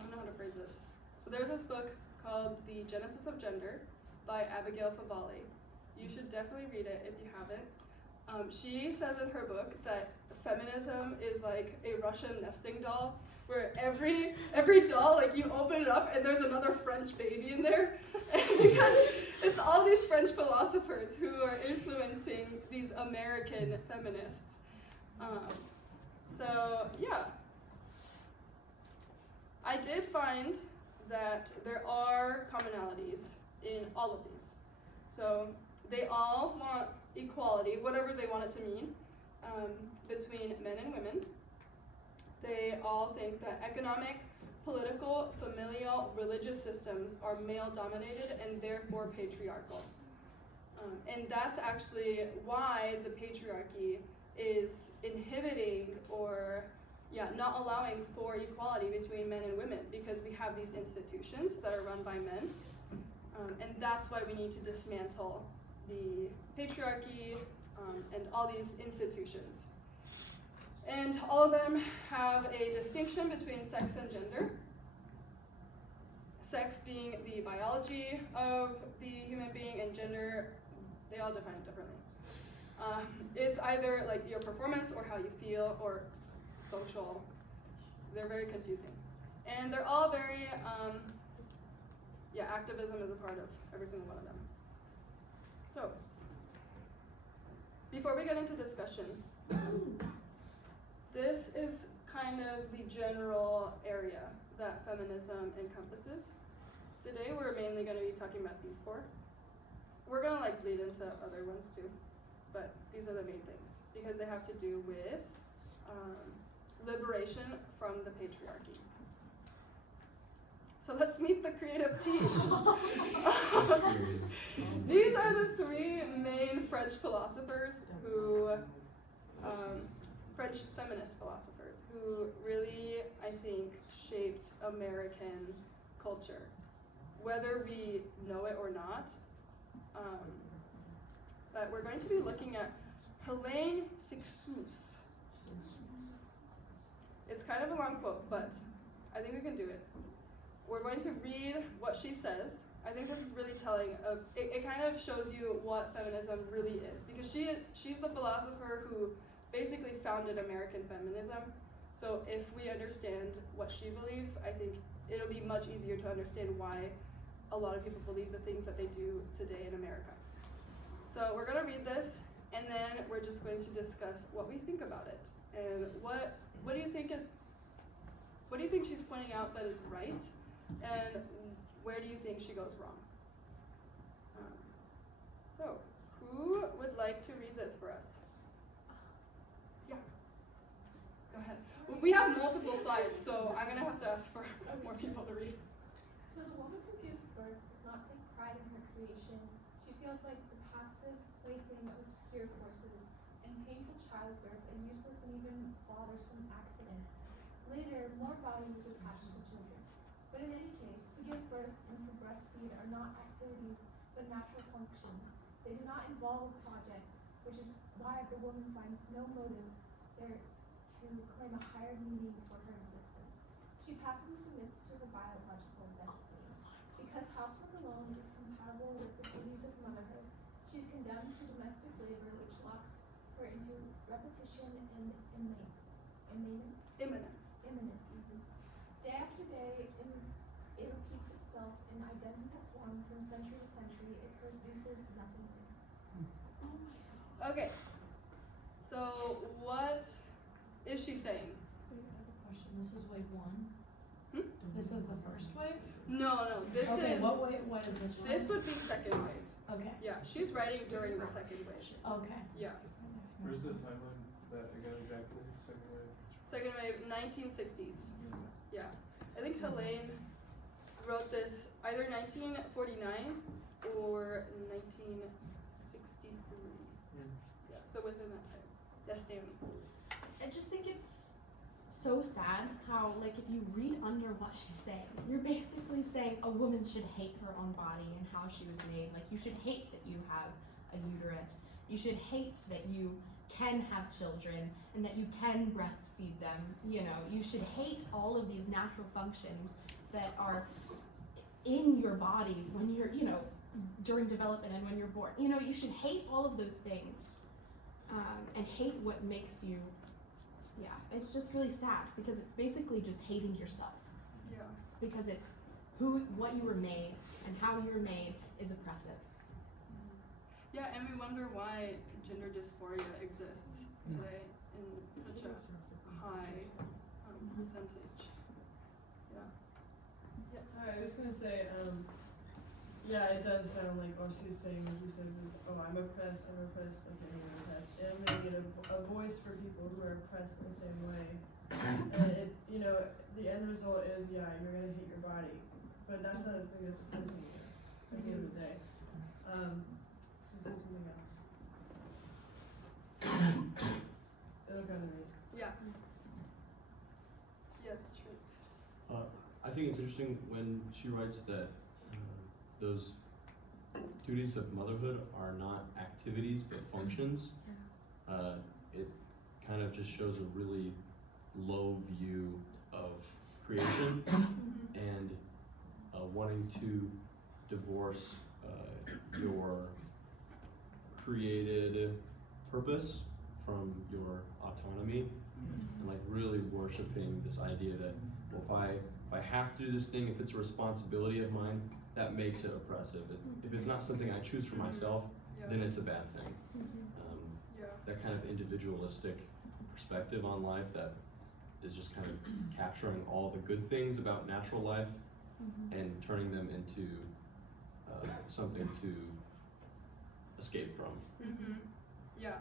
don't know how to phrase this. So there's this book called The Genesis of Gender by Abigail Favale. You should definitely read it if you haven't. She says in her book that feminism is like a Russian nesting doll, where every doll, like, you open it up and there's another French baby in there. And because it's all these French philosophers who are influencing these American feminists. So yeah, I did find that there are commonalities in all of these. So they all want equality, whatever they want it to mean, between men and women. They all think that economic, political, familial, religious systems are male-dominated and therefore patriarchal. And that's actually why the patriarchy is inhibiting or not allowing for equality between men and women, because we have these institutions that are run by men. And that's why we need to dismantle the patriarchy and all these institutions. And all of them have a distinction between sex and gender. Sex being the biology of the human being, and gender, they all define it differently. It's either like your performance or how you feel or social. They're very confusing. And they're all very, activism is a part of every single one of them. So, before we get into discussion, this is kind of the general area that feminism encompasses. Today we're mainly going to be talking about these four. We're going to bleed into other ones too, but these are the main things because they have to do with liberation from the patriarchy. So let's meet the creative team. These are the three main French philosophers who, French feminist philosophers who really, I think, shaped American culture, whether we know it or not. But we're going to be looking at Hyeri Lee. It's kind of a long quote, but I think we can do it. We're going to read what she says. I think this is really telling of, it kind of shows you what feminism really is, because she's the philosopher who basically founded American feminism. So if we understand what she believes, I think it'll be much easier to understand why a lot of people believe the things that they do today in America. So we're going to read this, and then we're just going to discuss what we think about it, and what do you think she's pointing out that is right, and where do you think she goes wrong? So, who would like to read this for us? Yeah. Go ahead. Well, we have multiple slides, so I'm going to have to ask for more people to read. So the woman who gives birth does not take pride in her creation. She feels like the passive plaything of obscure forces, and painful childbirth, a useless and even bothersome accident. Later, more value is attached to children. But in any case, to give birth and to breastfeed are not activities, but natural functions. They do not involve a project, which is why the woman finds no motive there to claim a higher meaning for her existence. She passively submits to her biological destiny. Because housework alone is compatible with the duties of motherhood, she is condemned to domestic labor, which locks her into repetition and imminence. Day after day, it repeats itself in identical form from century to century. It produces nothing new. Okay. So what is she saying? Question. This is wave one. This is the first wave? No. This okay, is. What is this one? This would be second wave. Okay. Yeah, she's writing during the second wave. Okay. Yeah. Where's the timeline that again exactly? Second wave? Second wave, 1960s. Yeah. I think Helene wrote this either 1949 or 1963. Yeah, so within that time. Yes, Naomi. I just think it's so sad how, if you read under what she's saying, you're basically saying a woman should hate her own body and how she was made. You should hate that you have a uterus. You should hate that you can have children and that you can breastfeed them. You know, you should hate all of these natural functions that are in your body when you're, you know, during development and when you're born. You know, you should hate all of those things, and hate what makes you, yeah, it's just really sad because it's basically just hating yourself. Yeah. Because it's what you were made and how you were made is oppressive. Yeah, and we wonder why gender dysphoria exists today in such a high percentage. Yeah. Yes. Hi, I was gonna say, yeah, it does sound like all she's saying, like you said, was, oh, I'm oppressed, like anyone oppressed. And I'm gonna get a voice for people who are oppressed in the same way. And it, you know, the end result is, yeah, you're gonna hate your body. But that's not the thing that's oppressing you at the end of the day. I was gonna say something else. It'll come to me. Yeah. Yes, truth. I think it's interesting when she writes that those duties of motherhood are not activities but functions. It kind of just shows a really low view of creation and wanting to divorce your created purpose from your autonomy, and like really worshiping this idea that, well, if I have to do this thing, if it's a responsibility of mine, that makes it oppressive. If it's not something I choose for myself, then it's a bad thing. That kind of individualistic perspective on life that is just kind of capturing all the good things about natural life and turning them into something to escape from. Yeah.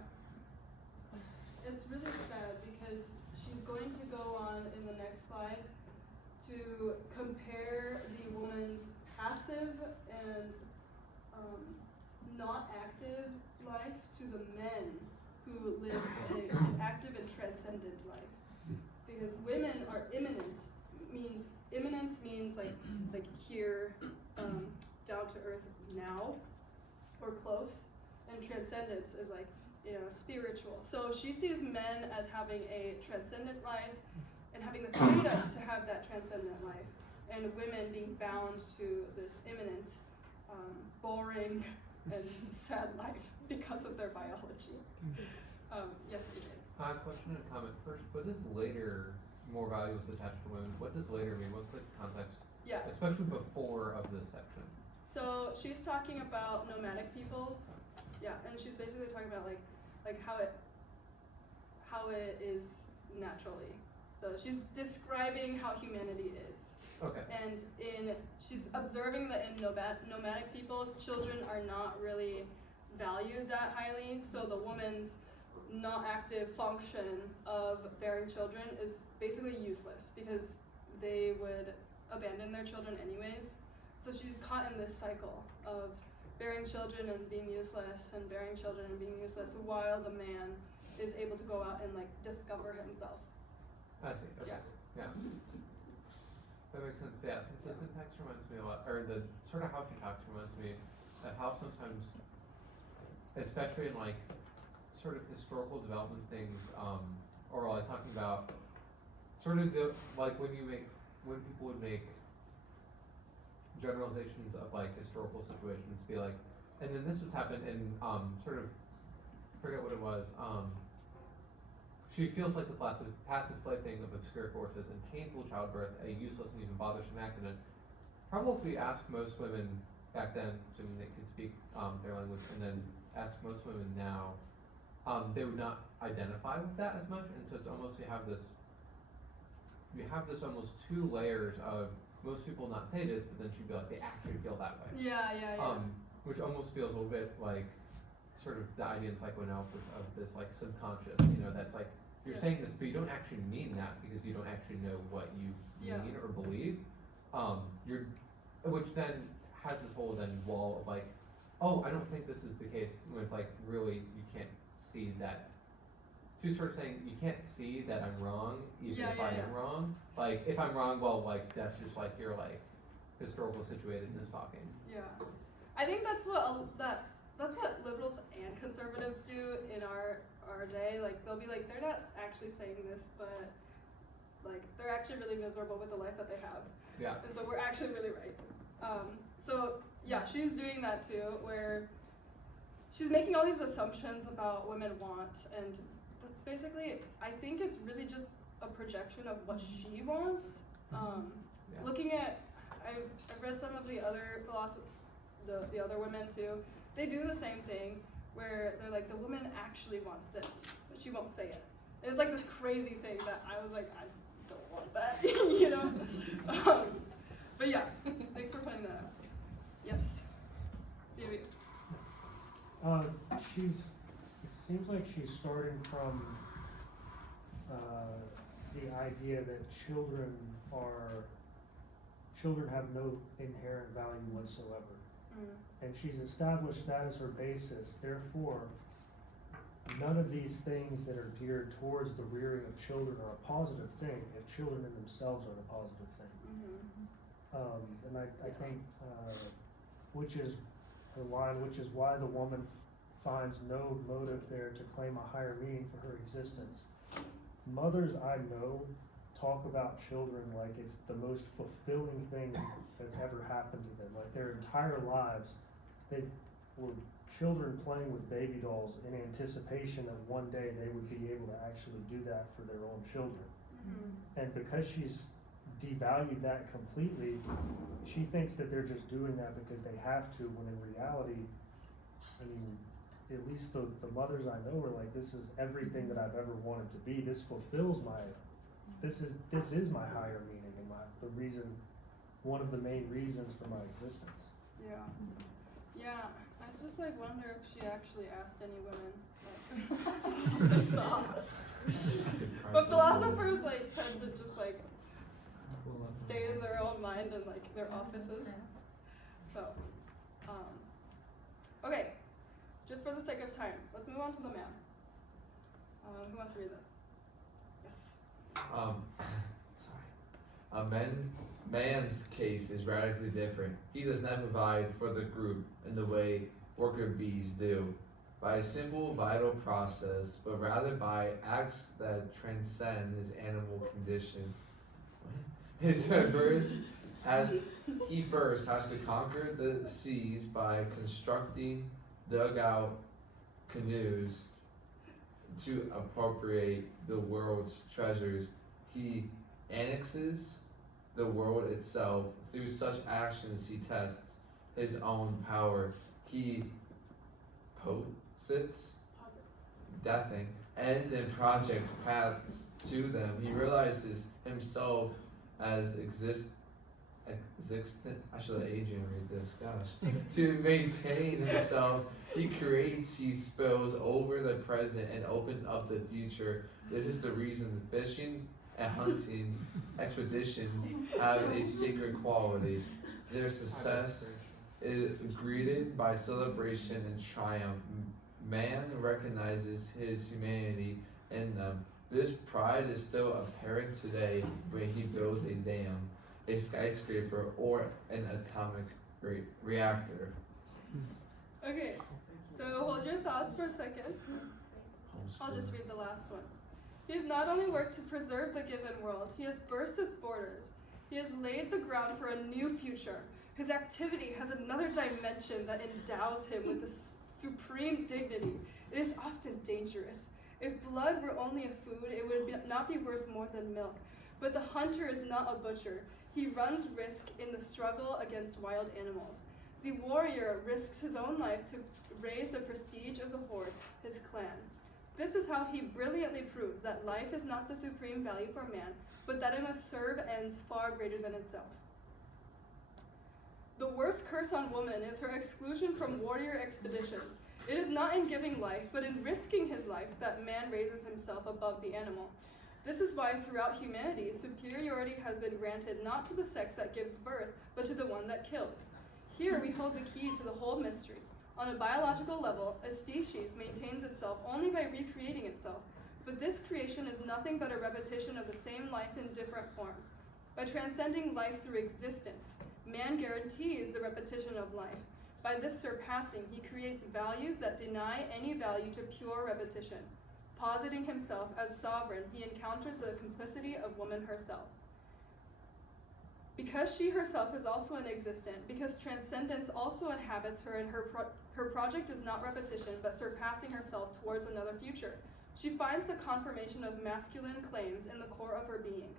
It's really sad because she's going to go on in the next slide to compare the woman's passive and not active life to the men who live an active and transcendent life. Because women are immanence means like here, down to earth now, or close, and transcendence is like, you know, spiritual. So she sees men as having a transcendent life and having the freedom to have that transcendent life, and women being bound to this immanent, boring, and sad life because of their biology. Yes, EJ. Question and comment. First, what does later more value is attached to women? What does later mean? What's the context? Yeah. Especially before of this section. So she's talking about nomadic peoples. Yeah, and she's basically talking about like how it is naturally. So she's describing how humanity is. Okay. And she's observing that in nomadic peoples, children are not really valued that highly. So the woman's not active function of bearing children is basically useless because they would abandon their children anyways. So she's caught in this cycle of bearing children and being useless, and bearing children and being useless, while the man is able to go out and like discover himself. I see. Okay. Yeah. That makes sense. Yeah. Since the syntax reminds me a lot, or the sort of how she talks reminds me of how sometimes, especially in like sort of historical development things, or like talking about sort of the like when people would make generalizations of like historical situations, be like, and then this was happened in sort of forget what it was. She feels like the passive plaything of obscure forces and painful childbirth, a useless and even bothersome accident. Probably ask most women back then, assuming they could speak their language, and then ask most women now, they would not identify with that as much, and so it's almost you have this almost two layers of most people not say this, but then she'd be like, they actually feel that way. Yeah. Which almost feels a little bit like sort of the idea in psychoanalysis of this like subconscious, that's like, you're saying this, but you don't actually mean that because you don't actually know what you mean or believe. Which then has this whole wall of like, oh, I don't think this is the case, when it's like, really, you can't see that. She's sort of saying, you can't see that I'm wrong, even if I am wrong. Like, if I'm wrong, well, like, that's just like your, like, historical situatedness talking. Yeah. I think that's what that that's what liberals and conservatives do in our day. Like, they'll be like, they're not actually saying this, but like, they're actually really miserable with the life that they have. Yeah. And so we're actually really right. So yeah, she's doing that too, where she's making all these assumptions about women want, and that's basically, I think it's really just a projection of what she wants. Looking at, I've read some of the other the other women too. They do the same thing, where they're like, the woman actually wants this, but she won't say it. And it's like this crazy thing that I was like, I don't want that, you know? But yeah, thanks for pointing that out. Yes, CV. It seems like she's starting from the idea that children have no inherent value whatsoever. And she's established that as her basis. Therefore, none of these things that are geared towards the rearing of children are a positive thing if children in themselves are a positive thing. And I think, which is her line, which is why the woman finds no motive there to claim a higher meaning for her existence. Mothers I know talk about children like it's the most fulfilling thing that's ever happened to them. Like their entire lives, they were children playing with baby dolls in anticipation that one day they would be able to actually do that for their own children. And because she's devalued that completely, she thinks that they're just doing that because they have to, when in reality, I mean, at least the mothers I know are like, this is everything that I've ever wanted to be. This fulfills this is my higher meaning and the reason, one of the main reasons for my existence. Yeah, I just like wonder if she actually asked any women what they thought. But philosophers like tend to just like stay in their own mind and like their offices. So, okay, just for the sake of time, let's move on to the man. Who wants to read this? Sorry. Man's case is radically different. He does not provide for the group in the way worker bees do, by a simple vital process, but rather by acts that transcend his animal condition. He first has to conquer the seas by constructing dugout canoes to appropriate the world's treasures. He annexes the world itself. Through such actions, he tests his own power. He posits, deathing, ends and projects paths to them. He realizes himself as existent. I should let Adrian read this, gosh. To maintain himself, he creates, he spills over the present and opens up the future. This is the reason fishing and hunting expeditions have a sacred quality. Their success is greeted by celebration and triumph. Man recognizes his humanity in them. This pride is still apparent today when he builds a dam, a skyscraper, or an atomic reactor. Okay, so hold your thoughts for a second. I'll just read the last one. He has not only worked to preserve the given world, he has burst its borders. He has laid the ground for a new future. His activity has another dimension that endows him with a supreme dignity. It is often dangerous. If blood were only a food, it would not be worth more than milk. But the hunter is not a butcher. He runs risk in the struggle against wild animals. The warrior risks his own life to raise the prestige of the horde, his clan. This is how he brilliantly proves that life is not the supreme value for man, but that it must serve ends far greater than itself. The worst curse on woman is her exclusion from warrior expeditions. It is not in giving life, but in risking his life that man raises himself above the animal. This is why throughout humanity, superiority has been granted not to the sex that gives birth, but to the one that kills. Here we hold the key to the whole mystery. On a biological level, a species maintains itself only by recreating itself, but this creation is nothing but a repetition of the same life in different forms. By transcending life through existence, man guarantees the repetition of life. By this surpassing, he creates values that deny any value to pure repetition. Positing himself as sovereign, he encounters the complicity of woman herself. Because she herself is also inexistent, because transcendence also inhabits her, and her project is not repetition, but surpassing herself towards another future. She finds the confirmation of masculine claims in the core of her being.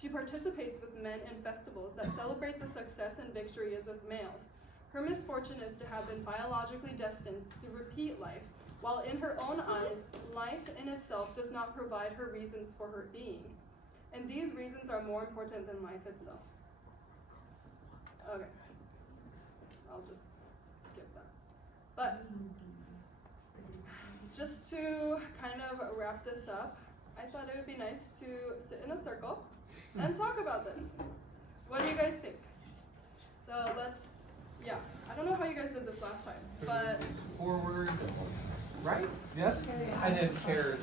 She participates with men in festivals that celebrate the success and victories of males. Her misfortune is to have been biologically destined to repeat life, while in her own eyes, life in itself does not provide her reasons for her being. And these reasons are more important than life itself. Okay. I'll just skip that. But just to kind of wrap this up, I thought it would be nice to sit in a circle and talk about this. What do you guys think? So yeah, I don't know how you guys did this last time, but Forward, right? Yes? And then chairs.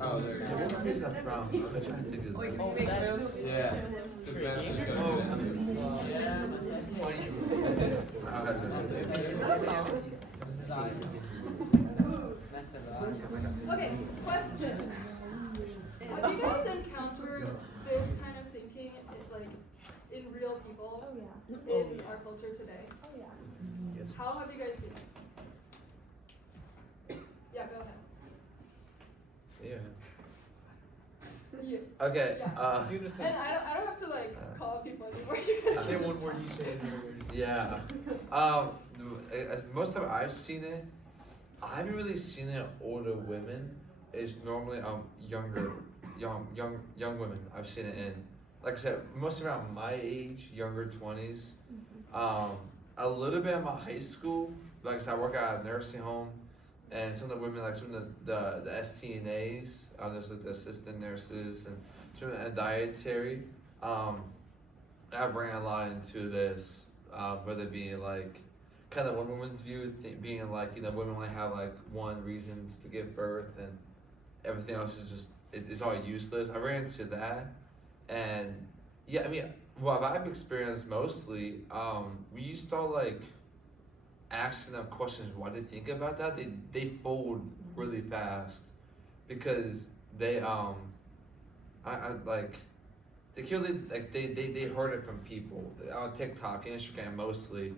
Oh, there you go. Where's that from? I'm trying to think of yeah. okay, question. Have you guys encountered this kind of thinking in real people in our culture today? Oh yeah. Yes. How have you guys seen it? Yeah, go ahead. Yeah. You. Okay. Yeah. And I don't have to call people anymore. You guys Say can one just word, talk. you say another word. Yeah. As most of I've seen it, I haven't really seen it older women. It's normally young women. I've seen it in, like I said, mostly around my age, younger 20s. A little bit in my high school. Like I said, I work at a nursing home, and some of the women, like some of the STNAs, there's like the assistant nurses and some of the dietary. I've ran a lot into this, whether it be like kind of one woman's view, being like, women only have like one reasons to give birth and everything else is just, it's all useless. I ran into that, and yeah, I mean, what I've experienced mostly, when you start like asking them questions, what they think about that, they fold really fast because they they clearly they heard it from people on TikTok, Instagram mostly,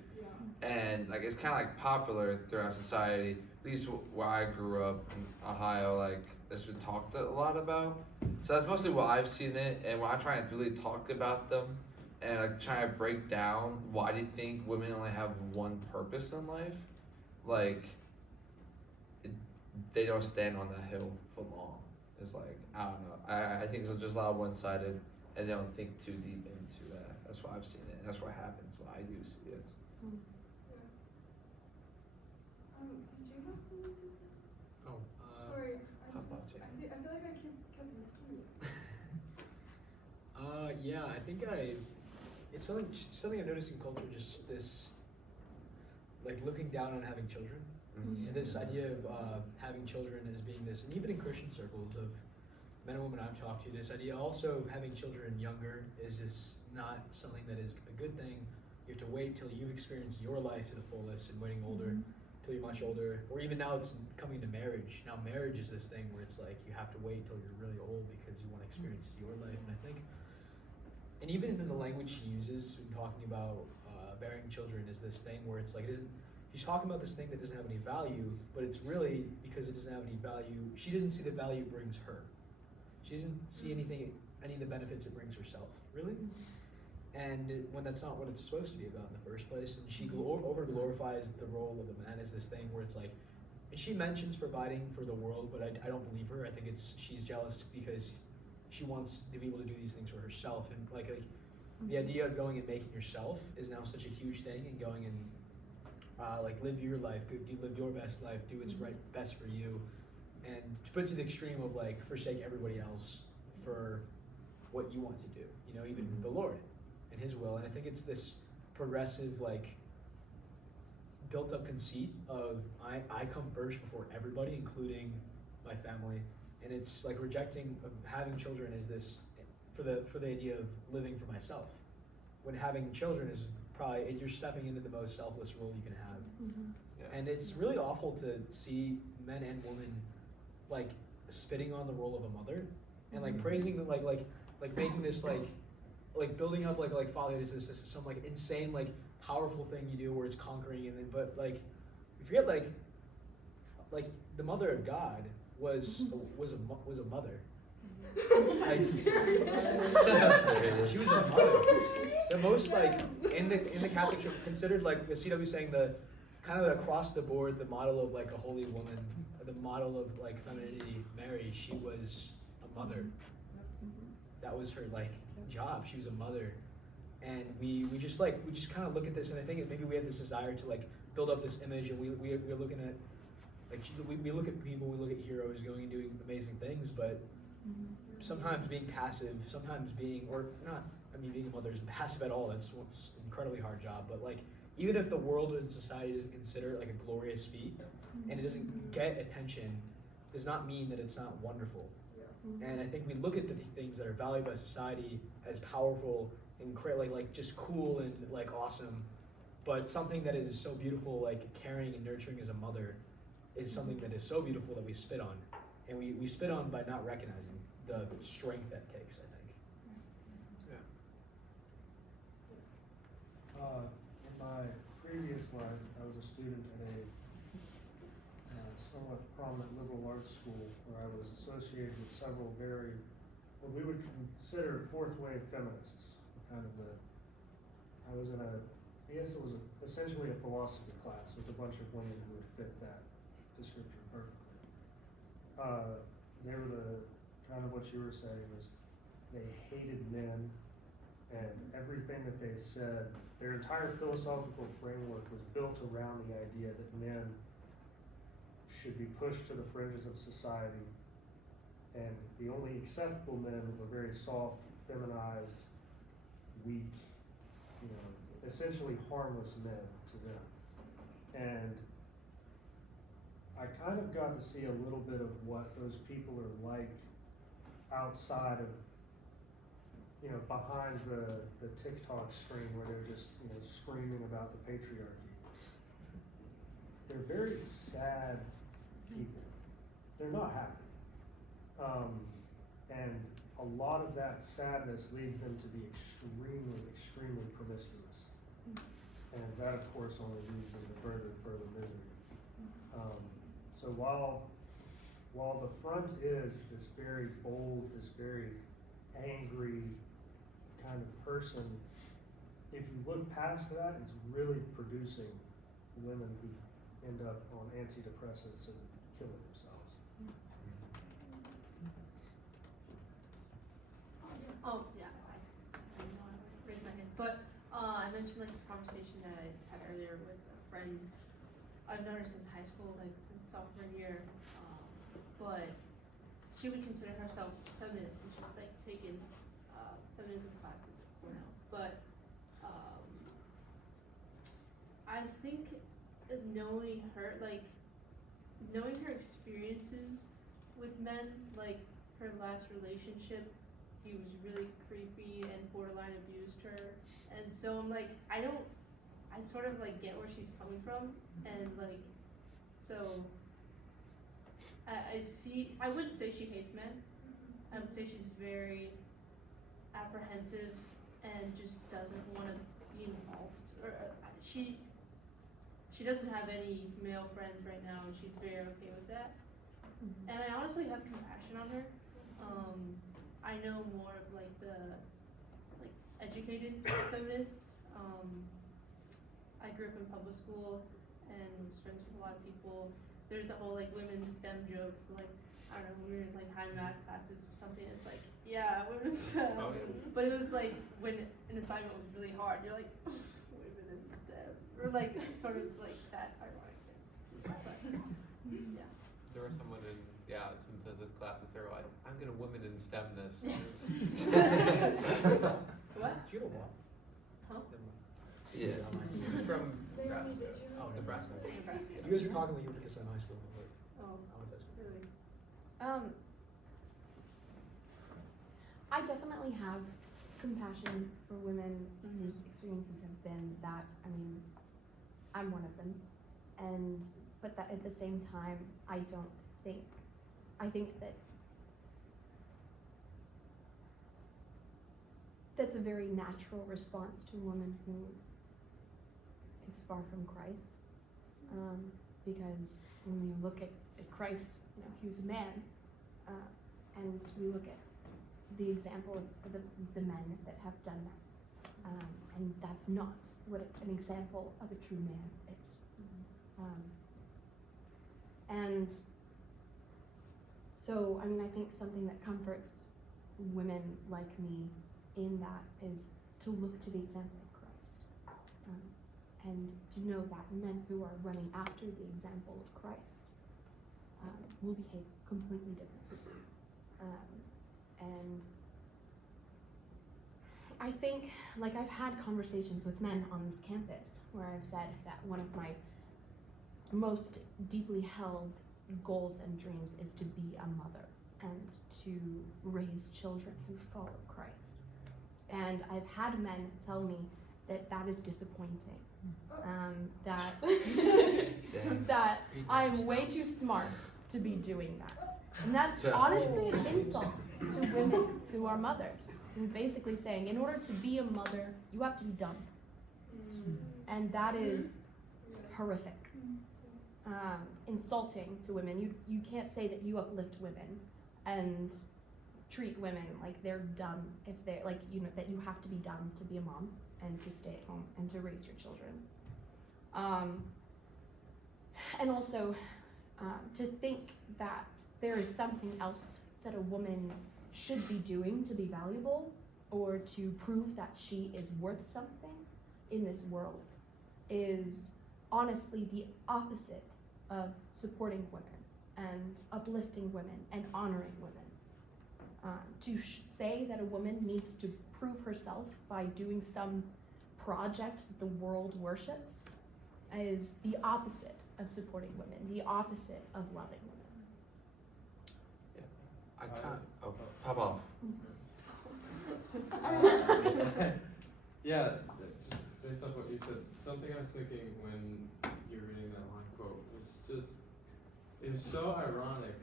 and like it's kind of like popular throughout society. At least where I grew up in Ohio, like it's been talked a lot about. So that's mostly what I've seen it, and when I try and really talk about them and like try to break down why do you think women only have one purpose in life, like they don't stand on that hill for long. It's like, I don't know. I think it's just a lot of one-sided, and they don't think too deep into that. That's why I've seen it, and that's what happens when I do see it. Did you have something to say? Oh, Sorry, how about you? I feel like I kept missing you. Yeah, I think it's something I noticed in culture, just this like looking down on having children. Mhm. And this idea of having children as being this, and even in Christian circles of men and women I've talked to, this idea also of having children younger is just not something that is a good thing. You have to wait till you experience your life to the fullest and waiting older, till you're much older. Or even now it's coming to marriage. Now marriage is this thing where it's like you have to wait till you're really old because you want to experience your life. And I think, and even in the language she uses when talking about bearing children is this thing where it's like, it isn't, he's talking about this thing that doesn't have any value, but it's really because it doesn't have any value. She doesn't see the value it brings her. She doesn't see any of the benefits it brings herself, really. And when that's not what it's supposed to be about in the first place, and she over glorifies the role of the man as this thing where it's like, and she mentions providing for the world, but I don't believe her. I think she's jealous because she wants to be able to do these things for herself, and like the idea of going and making yourself is now such a huge thing, and going and like live your life, live your best life, do what's right, best for you, and to put it to the extreme of like forsake everybody else for what you want to do, you know, even the Lord and His will. And I think it's this progressive, like, built up conceit of I come first before everybody, including my family, and it's like rejecting of having children is this for the idea of living for myself, when having children is probably you're stepping into the most selfless role you can have. Yeah. And it's really awful to see men and women like spitting on the role of a mother and like praising the like making this like building up like fatherhood is this some like insane like powerful thing you do where it's conquering, and then but like you forget like the mother of God was a mother. Like, she was a mother. The most like in the Catholic Church considered like the CW saying the kind of across the board the model of like a holy woman, the model of like femininity, Mary. She was a mother. That was her like job. She was a mother, and we just kind of look at this, and I think maybe we have this desire to like build up this image, and we're looking at like we look at people, we look at heroes going and doing amazing things, but sometimes being passive, sometimes being, or not, I mean, being a mother isn't passive at all. That's an incredibly hard job. But like, even if the world and society doesn't consider it like a glorious feat, and it doesn't get attention, does not mean that it's not wonderful. And I think we look at the things that are valued by society as powerful and like just cool and like awesome, but something that is so beautiful, like caring and nurturing as a mother, is something that is so beautiful that we spit on, and we spit on by not recognizing the strength that takes, I think. Yeah. In my previous life, I was a student at a somewhat prominent liberal arts school where I was associated with several very, what we would consider fourth wave feminists. I was in I guess it was essentially a philosophy class with a bunch of women who would fit that description perfectly. They were the kind of what you were saying was they hated men, and everything that they said, their entire philosophical framework was built around the idea that men should be pushed to the fringes of society, and the only acceptable men were very soft, feminized, weak, you know, essentially harmless men to them. And I kind of got to see a little bit of what those people are like outside of, you know, behind the TikTok screen where they're just, you know, screaming about the patriarchy. They're very sad people. They're not happy. And a lot of that sadness leads them to be extremely, extremely promiscuous. And that, of course, only leads them to further and further misery. So while the front is this very bold, this very angry kind of person, if you look past that, it's really producing women who end up on antidepressants and killing themselves. Oh, yeah, I didn't want to raise my hand, but I mentioned like this conversation that I had earlier with a friend I've known her since high school, like since sophomore year, but she would consider herself feminist, and she's like taken feminism classes at Cornell. But I think knowing her, like, knowing her experiences with men, like, her last relationship, he was really creepy and borderline abused her, and so I'm like, I sort of, like, get where she's coming from, and, like, so, I wouldn't say she hates men, I would say she's very apprehensive and just doesn't want to be involved, or she doesn't have any male friends right now, and she's very okay with that. And I honestly have compassion on her. I know more of like the educated feminists. I grew up in public school and was friends with a lot of people. There's a whole like women's STEM jokes, like I don't know, when we were in like high math classes or something, it's like, yeah, women's STEM. Oh, yeah. But it was like when an assignment was really hard, you're like, women in STEM. Or like sort of like that ironicness. But yeah. There was someone in some physics classes. They were like, "I'm gonna women in STEM this." What? You know what? Huh? Yeah, from Nebraska. Oh, Nebraska. You guys were talking when you were at this in high school. Like, Oh, I went to high school. really? I definitely have compassion for women whose experiences have been that. I mean, I'm one of them, but that at the same time, I think that that's a very natural response to a woman who is far from Christ, because when you look at Christ, he was a man, and we look at the example of the men that have done that, and that's not what an example of a true man is. And so, I mean, I think something that comforts women like me in that is to look to the example of Christ, and to know that men who are running after the example of Christ will behave completely differently. And I think, like, I've had conversations with men on this campus where I've said that one of my most deeply held goals and dreams is to be a mother and to raise children who follow Christ. And I've had men tell me that that is disappointing, that that I'm way too smart to be doing that. And that's honestly an insult to women who are mothers, and basically saying, in order to be a mother, you have to be dumb. And that is horrific. Insulting to women. You can't say that you uplift women and treat women like they're dumb if they're like, that you have to be dumb to be a mom and to stay at home and to raise your children. And also to think that there is something else that a woman should be doing to be valuable or to prove that she is worth something in this world is honestly the opposite of supporting women and uplifting women and honoring women. To say that a woman needs to prove herself by doing some project that the world worships is the opposite of supporting women, the opposite of loving women. Yeah, I can't. Oh, pop off. Yeah, just based off what you said, something I was thinking when you were reading that line quote was just, it was so ironic.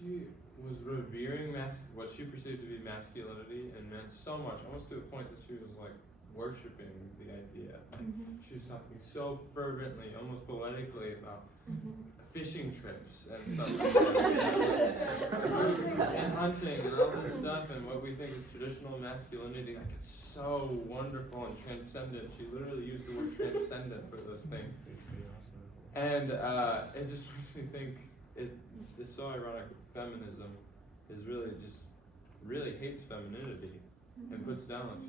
She was revering what she perceived to be masculinity and meant so much, almost to a point that she was like worshiping the idea. Like, she was talking so fervently, almost poetically about fishing trips and stuff like that. And hunting and all this stuff, and what we think is traditional masculinity, like it's so wonderful and transcendent. She literally used the word transcendent for those things. And it just makes me think it's so ironic that feminism is really hates femininity and puts down like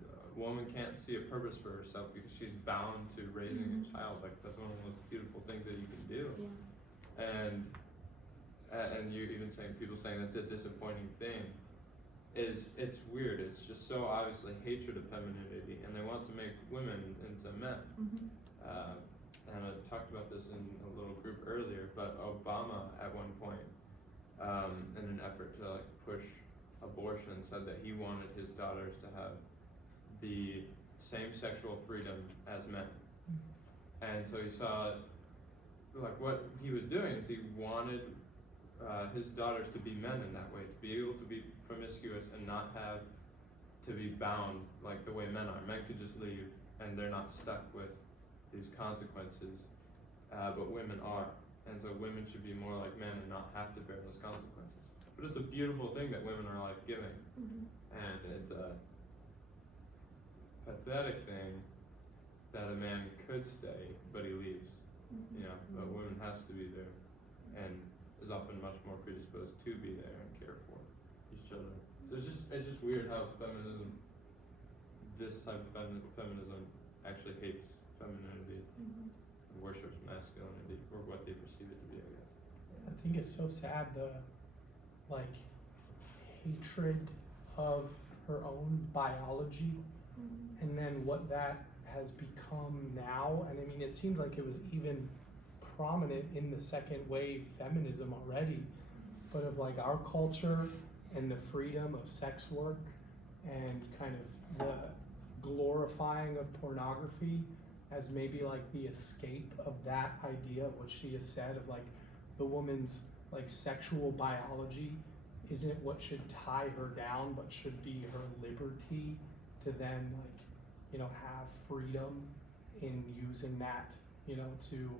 a woman can't see a purpose for herself because she's bound to raising a child. Like that's one of the most beautiful things that you can do. And you even saying, people saying that's a disappointing thing. it's weird. It's just so obviously hatred of femininity, and they want to make women into men. And I talked about this in a little group earlier, but Obama at one point, in an effort to like push abortion, said that he wanted his daughters to have the same sexual freedom as men. And so he saw, like, what he was doing is he wanted his daughters to be men in that way, to be able to be promiscuous and not have to be bound like the way men are. Men could just leave and they're not stuck with these consequences, but women are. And so women should be more like men and not have to bear those consequences. But it's a beautiful thing that women are life-giving. And it's a pathetic thing that a man could stay, but he leaves. You know, but a woman has to be there and is often much more predisposed to be there and care for these children. So it's just weird how feminism, this type of feminism actually hates femininity and worships masculinity, or what they perceive it to be, I guess. I think it's so sad, the like hatred of her own biology, and then what that has become now. And I mean, it seems like it was even prominent in the second wave feminism already, but of like our culture and the freedom of sex work and kind of the glorifying of pornography as maybe like the escape of that idea of what she has said of like the woman's like sexual biology isn't what should tie her down, but should be her liberty to then like, you know, have freedom in using that, you know, to,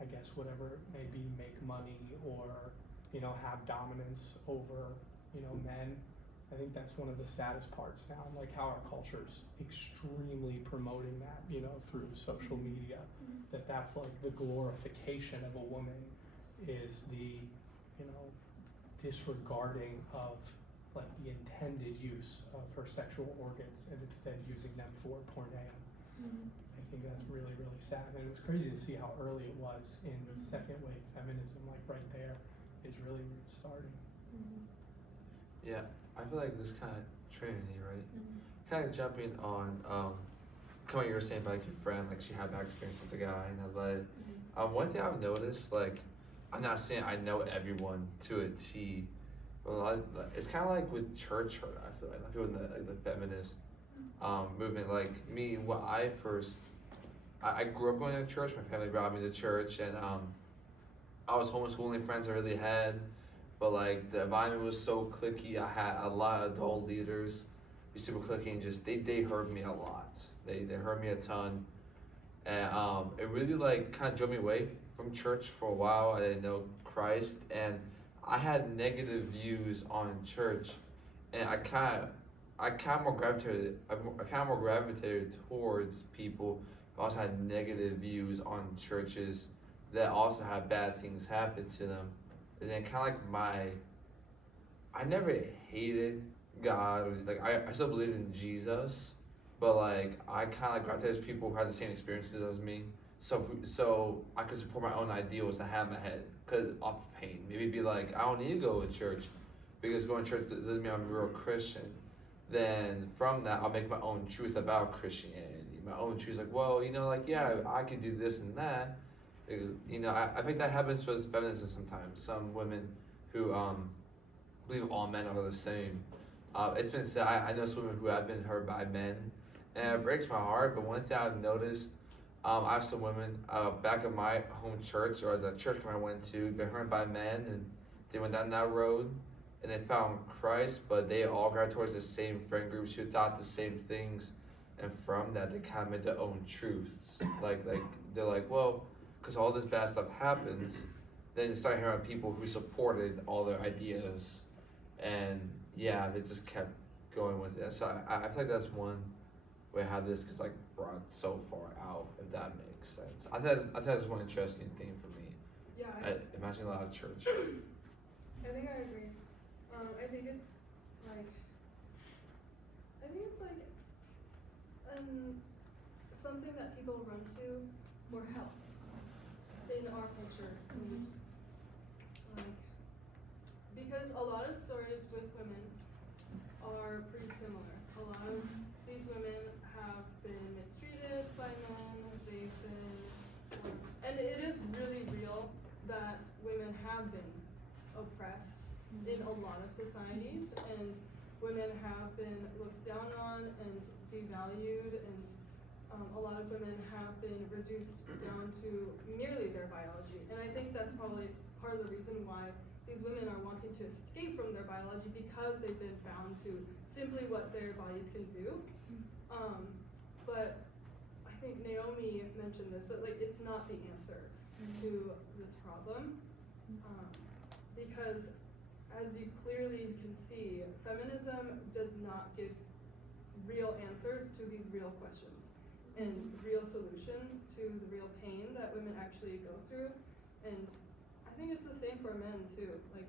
I guess, whatever it may be, make money or, you know, have dominance over, you know, men. I think that's one of the saddest parts now, like how our culture's extremely promoting that, you know, through social media, that's like the glorification of a woman is the, you know, disregarding of like the intended use of her sexual organs and instead using them for porneia. I think that's really, really sad. And it was crazy to see how early it was in second wave feminism, like right there is really where it's starting. Yeah, I feel like this kind of Trinity, right? Kind of jumping on, kind of what you were saying about like your friend, like she had that experience with the guy in LA. One thing I've noticed, like, I'm not saying I know everyone to a T, but it's kind of like with church hurt. I feel like people in the feminist movement, like me, I grew up going to church. My family brought me to church, and I was homeschooling friends I really had, but like the environment was so cliquey. I had a lot of adult leaders, be super cliquey, and just they hurt me a lot. They hurt me a ton, and it really like kind of drove me away from church for a while. I didn't know Christ, and I had negative views on church, and I kind of more gravitated towards people who also had negative views on churches that also had bad things happen to them. And then kind of like I never hated God, or like I still believed in Jesus, but like I kind of like gravitated to people who had the same experiences as me. So I could support my own ideals to have in my head, because of pain. Maybe be like, I don't need to go to church, because going to church doesn't mean I'm a real Christian. Then from that, I'll make my own truth about Christianity. My own truth, like, well, you know, like, yeah, I can do this and that. You know, I think that happens with feminism sometimes. Some women who believe all men are the same. It's been said, I know some women who have been hurt by men, and it breaks my heart, but one thing I've noticed, I have some women back in my home church, or the church I went to, got hurt by men, and they went down that road, and they found Christ, but they all got towards the same friend groups who thought the same things, and from that, they kind of made their own truths. Like they're like, well, because all this bad stuff happens, then you start hearing people who supported all their ideas, and yeah, they just kept going with it. So I feel like that's one way how this gets like brought so far out, if that makes sense. I thought it was one interesting thing for me. Yeah. I imagine a lot of church. I think I agree. I think it's like something that people run to for help in our culture. Like, because a lot of stories with women are pretty similar. A lot of these women have been mistreated by men, they've been, and it is really real that women have been oppressed in a lot of societies, and women have been looked down on and devalued, and a lot of women have been reduced down to merely their biology. And I think that's probably part of the reason why these women are wanting to escape from their biology, because they've been bound to simply what their bodies can do. But I think Naomi mentioned this, but like it's not the answer to this problem. Because as you clearly can see, feminism does not give real answers to these real questions and real solutions to the real pain that women actually go through. And I think it's the same for men too. Like,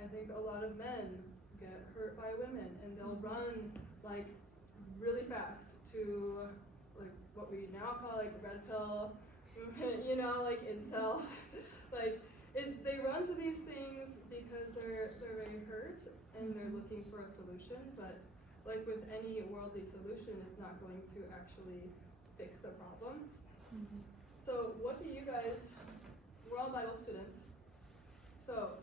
I think a lot of men get hurt by women and they'll run like really fast to like what we now call like red pill movement, you know, like incels. Like they run to these things because they're very hurt and they're looking for a solution, but like with any worldly solution, it's not going to actually fix the problem. So what do you guys, we're all Bible students, so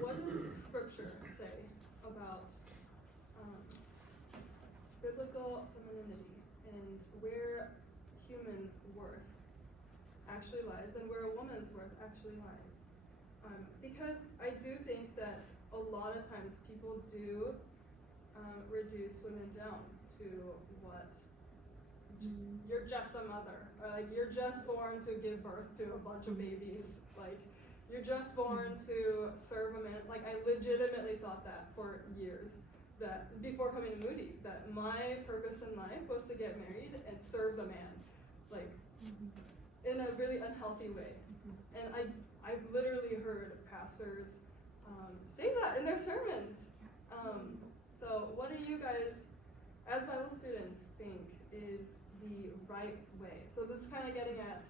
what does scripture say about biblical femininity and where humans' worth actually lies and where a woman's worth actually lies? Because I do think that a lot of times people do reduce women down to what, you're just a mother, or like you're just born to give birth to a bunch of babies, like you're just born to serve a man. Like I legitimately thought that for years, that before coming to Moody, that my purpose in life was to get married and serve the man, like in a really unhealthy way. And I've literally heard pastors say that in their sermons. So what do you guys, as Bible students, think is the right way? So this is kind of getting at,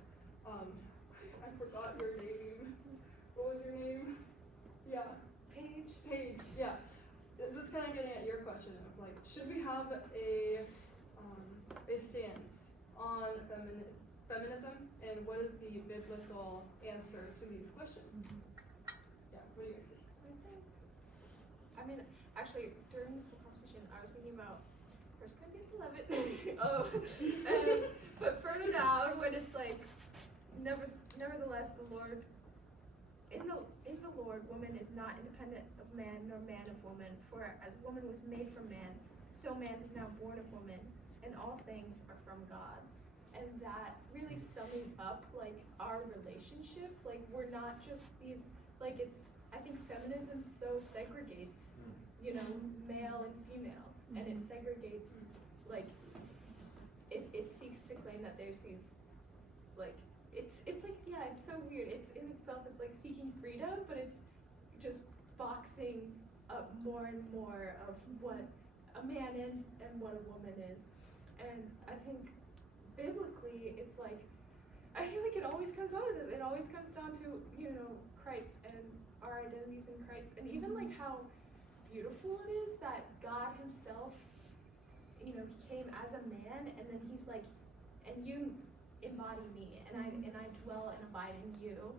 I forgot your name. What was your name? Yeah. Paige, yeah. This is kind of getting at your question of like, should we have a stance on feminism, and what is the biblical answer to these questions? Yeah, what do you guys think? I mean, actually, during this whole conversation, I was thinking about 1 Corinthians 11. But further down, when it's like, nevertheless, the Lord, in the Lord, woman is not independent of man, nor man of woman. For as woman was made from man, so man is now born of woman, and all things are from God. And that really summing up like our relationship, like we're not just these, like it's, I think feminism so segregates, you know, male and female, and it segregates, like, it seeks to claim that there's these, like, it's like, yeah, it's so weird. It's in itself, it's like seeking freedom, but it's just boxing up more and more of what a man is and what a woman is. And I think biblically, it's like, I feel like it always comes down to this. It always comes down to, you know, Christ and our identities in Christ. And even like how beautiful it is that God himself, you know, he came as a man, and then he's like, and you embody me, and I dwell and abide in you.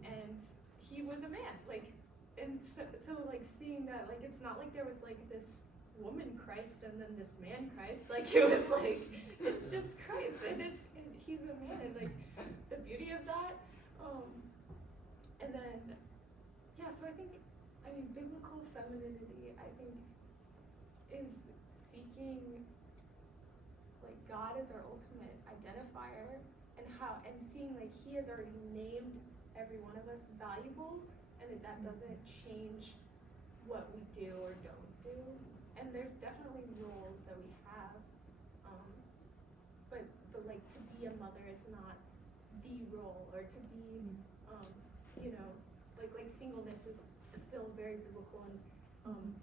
And he was a man, like, and so like seeing that, like, it's not like there was like this woman Christ and then this man Christ, like it was like, it's just Christ, and he's a man, and like the beauty of that, and then, yeah, so I mean, biblical femininity, I think, is seeking, like, God as our ultimate identifier, and seeing, like, he has already named every one of us valuable, and that doesn't change what we do or don't do. And there's definitely roles that we have, but like, to be a mother is not the role, or to be, you know, like singleness is still a very biblical and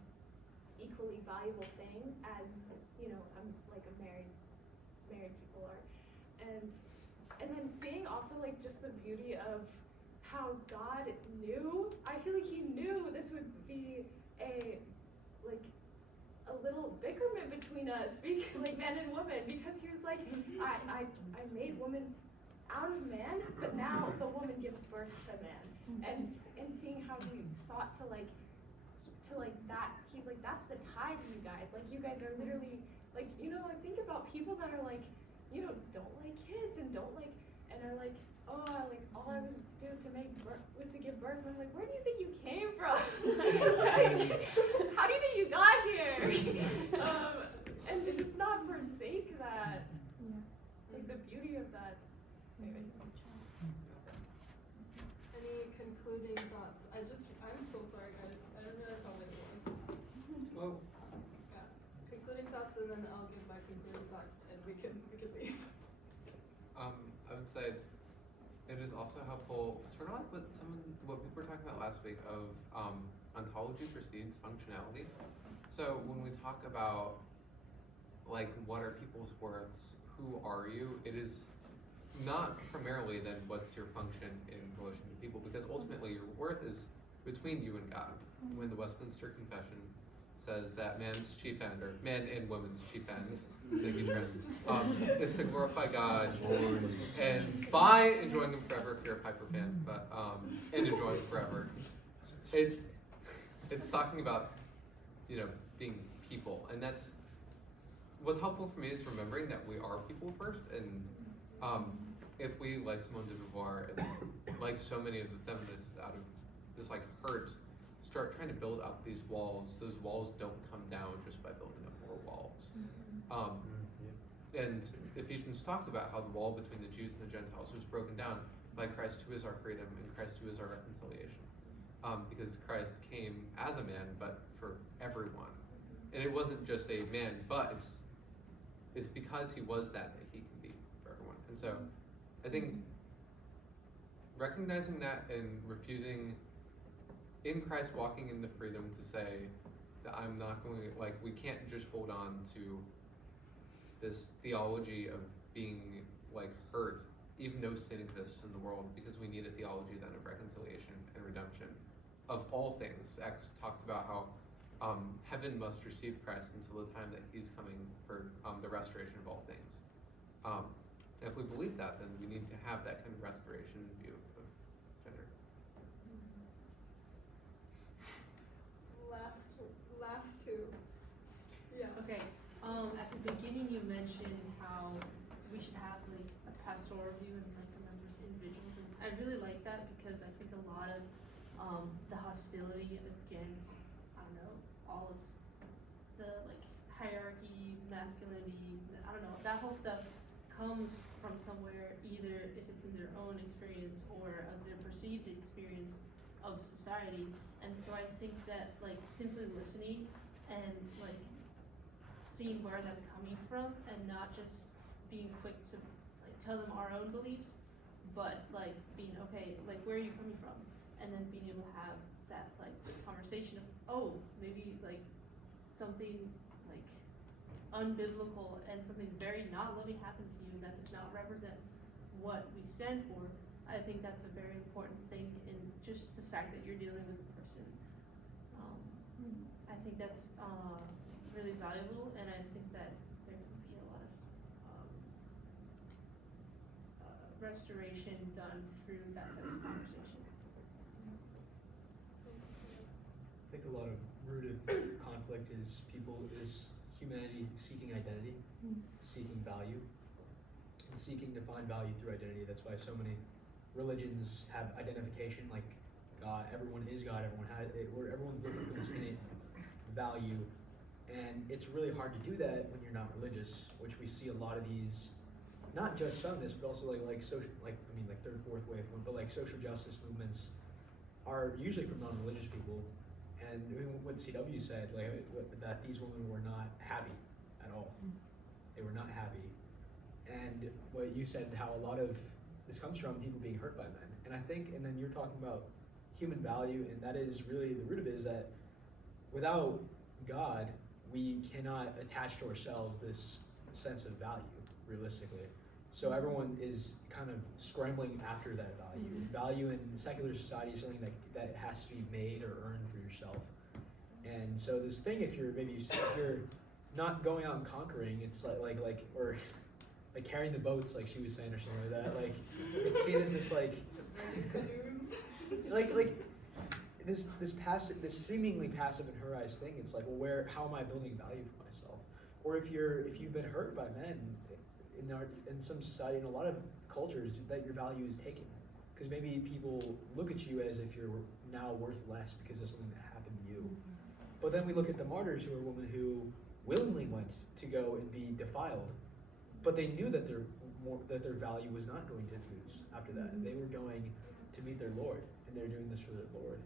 equally valuable thing as, you know, like a married people are, and then seeing also like just the beauty of how God knew. I feel like he knew this would be a, like, a little bickerment between us, like men and women, because he was like, I made woman out of man, but now the woman gives birth to man, and seeing how he sought to like that, he's like, that's the tide, you guys. Like, you guys are literally like, you know, I think about people that are like, you know, don't like kids and don't like, and are like, oh, like all I would do to make birth was to give birth. And I'm like, where do you think you came from? Like, how do you think you got here? And to just not forsake that, like the beauty of that. Anyways. Any concluding thoughts? I'm so sorry, guys. I didn't realize how late it was. Well, Yeah. Concluding thoughts, and then I'll give my concluding thoughts, and we can leave. I would say it is also helpful, sort of like what people were talking about last week of ontology precedes functionality. So when we talk about like what are people's worths, who are you, it is not primarily then what's your function in relation to people, because ultimately your worth is between you and God. When the Westminster Confession says that man's chief end, or man and woman's chief end, thank you, Trent, is to glorify God and by enjoying Him forever, if you're a Piper fan, but and enjoy Him forever. It's talking about, you know, being people, and that's what's helpful for me is remembering that we are people first, and if we, like Simone de Beauvoir and like so many of the feminists out of this like hurt, start trying to build up these walls, those walls don't come down just by building up more walls. And Ephesians talks about how the wall between the Jews and the Gentiles was broken down by Christ, who is our freedom, and Christ, who is our reconciliation. Because Christ came as a man, but for everyone. And it wasn't just a man, but it's because he was that he can be for everyone. And so I think recognizing that and refusing in Christ, walking in the freedom to say that I'm not going to, like, we can't just hold on to this theology of being like hurt, even though sin exists in the world, because we need a theology then of reconciliation and redemption of all things. Acts talks about how heaven must receive Christ until the time that he's coming for the restoration of all things. And if we believe that, then we need to have that kind of restoration view of gender. Last two. Yeah. Okay. At the beginning, you mentioned how we should have like a pastoral view and like remember to individuals, and I really like that because I think a lot of the hostility against, I don't know, all of the like hierarchy, masculinity, I don't know, that whole stuff comes from somewhere, either if it's in their own experience or of their perceived experience of society. And so I think that like simply listening and like seeing where that's coming from, and not just being quick to like tell them our own beliefs, but like being okay, like where are you coming from, and then being able to have that like conversation of, oh, maybe like something like unbiblical and something very not loving happened to you that does not represent what we stand for. I think that's a very important thing in just the fact that you're dealing with a person. I think that's really valuable, and I think that there can be a lot of restoration done through that type of conversation. I think a lot of root of conflict is humanity seeking identity, seeking value, and seeking to find value through identity. That's why so many religions have identification, like God. Everyone is God. Everyone has it. Where everyone's looking for this innate value, and it's really hard to do that when you're not religious. Which we see a lot of these, not just feminists, but also like social, like third, fourth wave, but like social justice movements are usually from non-religious people. And what CW said, like that these women were not happy at all. They were not happy. And what you said, how a lot of this comes from people being hurt by men. And I think, and then you're talking about human value, and that is really the root of it, is that without God, we cannot attach to ourselves this sense of value, realistically. So everyone is kind of scrambling after that value. Value in secular society is something that has to be made or earned for yourself. And so this thing, if you're not going out and conquering, it's or like carrying the boats, like she was saying, or something like that. Like it's seen as this like this seemingly passive in her eyes thing. It's like, well, how am I building value for myself? Or if you've been hurt by men in some society, in a lot of cultures, that your value is taken, because maybe people look at you as if you're now worth less because of something that happened to you. But then we look at the martyrs, who are women who willingly went to go and be defiled, but they knew that their value was not going to lose after that. They were going to meet their Lord, and they're doing this for their Lord.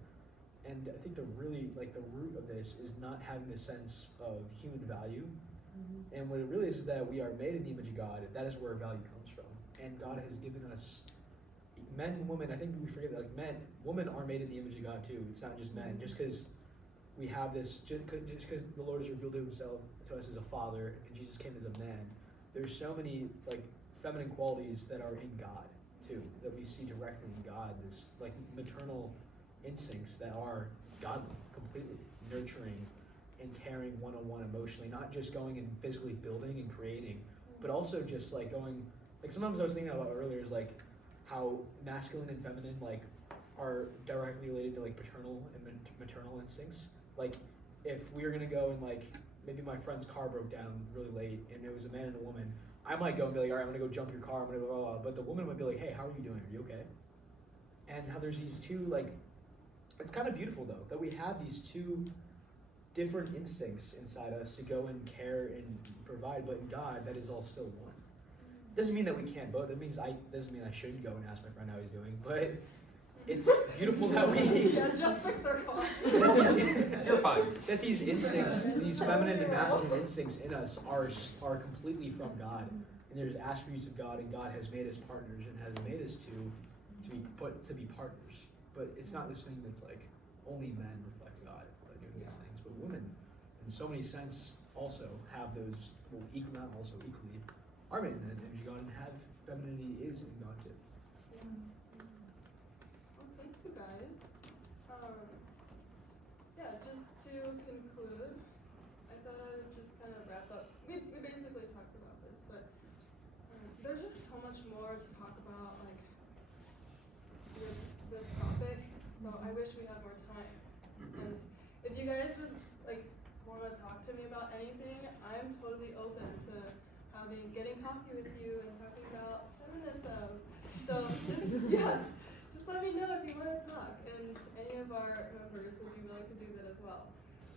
And I think the root of this is not having the sense of human value. And what it really is that we are made in the image of God. That is where our value comes from. And God has given us men and women. I think we forget that women are made in the image of God too. It's not just men. Just because we have this, just because the Lord has revealed himself to us as a father, and Jesus came as a man, there's so many feminine qualities that are in God too, that we see directly in God. This maternal instincts that are godly, completely nurturing and caring one-on-one emotionally, not just going and physically building and creating, but also just going, sometimes I was thinking about earlier is how masculine and feminine are directly related to paternal and maternal instincts. If we were gonna go and maybe my friend's car broke down really late and it was a man and a woman, I might go and be like, all right, I'm gonna go jump your car, I'm gonna go, blah, blah, blah. But the woman might be like, hey, how are you doing? Are you okay? And how there's these two, it's kind of beautiful though, that we have these two different instincts inside us to go and care and provide, but in God, that is all still one. Doesn't mean that we can't both. Doesn't mean I shouldn't go and ask my friend how he's doing, but it's beautiful that we just fix their car. You're fine. That these instincts, these feminine and masculine instincts in us are completely from God, and there's attributes of God, and God has made us partners and has made us to be partners. But it's not this thing that's only men reflect God by doing these things, but women, in so many sense, also have those. Well, equally are made in the image of God and have femininity is in God too. Well, thank you guys. Just to conclude, I thought I would just kind of wrap up. We basically talked about this, but there's just so much more to talk about, with this topic. So I wish we had more time. And if you guys would want to talk to me about anything, I'm totally open to getting coffee with you and talking about feminism. So just let me know if you want to talk, and any of our members would be willing to do that as well.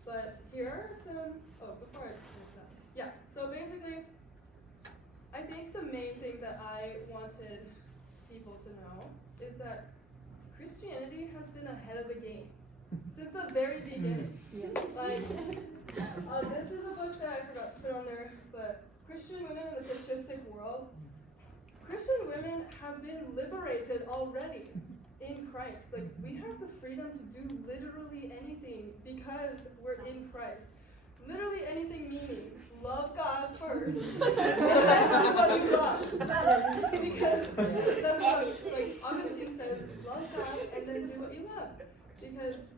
But here are some, before I finish that. Yeah, so basically, I think the main thing that I wanted people to know is that Christianity has been ahead of the game since the very beginning. This is a book that I forgot to put on there, but Christian Women in the Patristic World. Christian women have been liberated already in Christ. We have the freedom to do literally anything because we're in Christ. Literally anything meaning love God first and then what you love. Because that's what Augustine says, love God and then do what you love. Because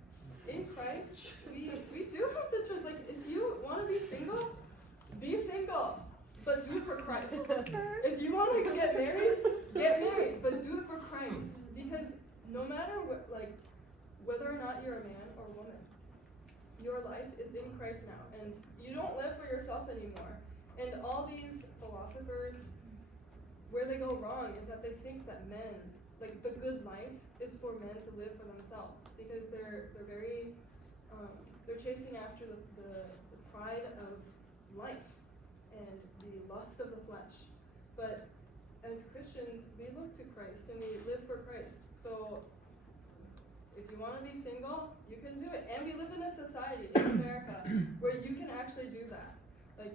in Christ, we do have the choice. If you want to be single, but do it for Christ. If you want to get married, but do it for Christ. Because no matter whether or not you're a man or a woman, your life is in Christ now, and you don't live for yourself anymore. And all these philosophers, where they go wrong is that they think that men, the good life is for men to live for themselves, because they're very they're chasing after the pride of life and the lust of the flesh. But as Christians, we look to Christ and we live for Christ. So if you want to be single, you can do it. And we live in a society in America where you can actually do that. A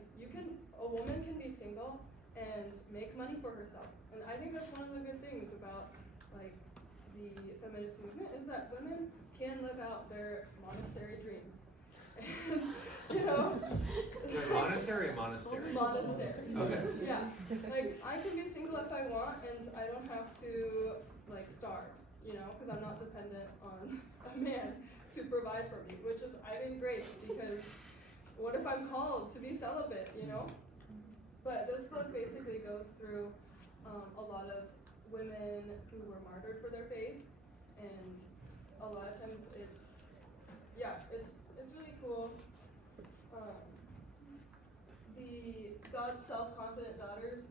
woman can be single and make money for herself. And I think that's one of the good things about the feminist movement, is that women can live out their monastery dreams. And, Monastery or monastery? Monastery. Okay. Yeah. I can be single if I want, and I don't have to starve, because I'm not dependent on a man to provide for me, which is, I think, great, because what if I'm called to be celibate, you know? But this book basically goes through a lot of women who were martyred for their faith, and a lot of times it's really cool. The God's Self-Confident Daughters,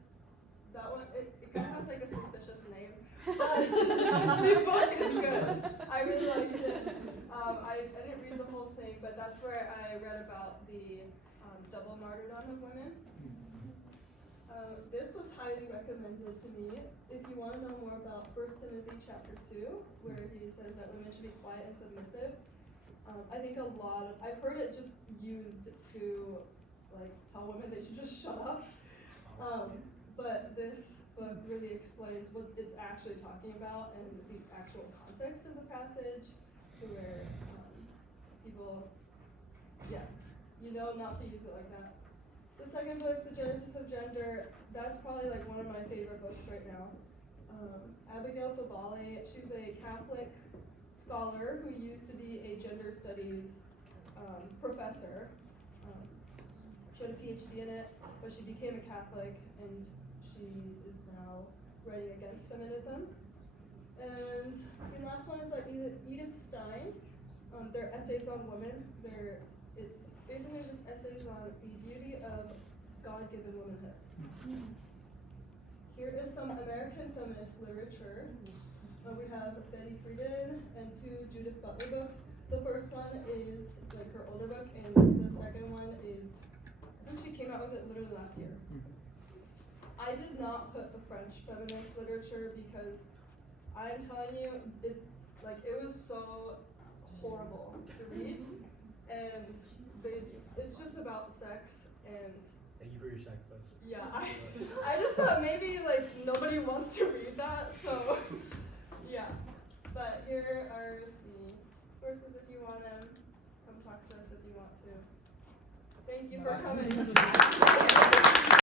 that one, it kind of has like a suspicious name, but the book is good. I really liked it. I didn't read the whole thing, but that's where I read about the double martyrdom of women. This was highly recommended to me. If you want to know more about 1 Timothy chapter 2, where he says that women should be quiet and submissive, I think I've heard it just used to like tell women they should just shut up. But this book really explains what it's actually talking about and the actual context of the passage, to where people, you know not to use it like that. The second book, The Genesis of Gender, that's probably like one of my favorite books right now. Abigail Fabali, she's a Catholic scholar who used to be a gender studies professor. She had a PhD in it, but she became a Catholic, and she is now writing against feminism. And the last one is by Edith Stein. They're essays on women. It's basically just essays on the beauty of God-given womanhood. Here is some American feminist literature. We have Betty Friedan and 2 Judith Butler books. The first one is like her older book, and the second one is, I think she came out with it literally last year. I did not put the French feminist literature because I'm telling you, it was so horrible to read, and it's just about sex, and Thank you for your sacrifice. yeah, I just thought maybe like nobody wants to read that, so yeah. But here are the sources if you want to come talk to us if you want to. Thank you for coming.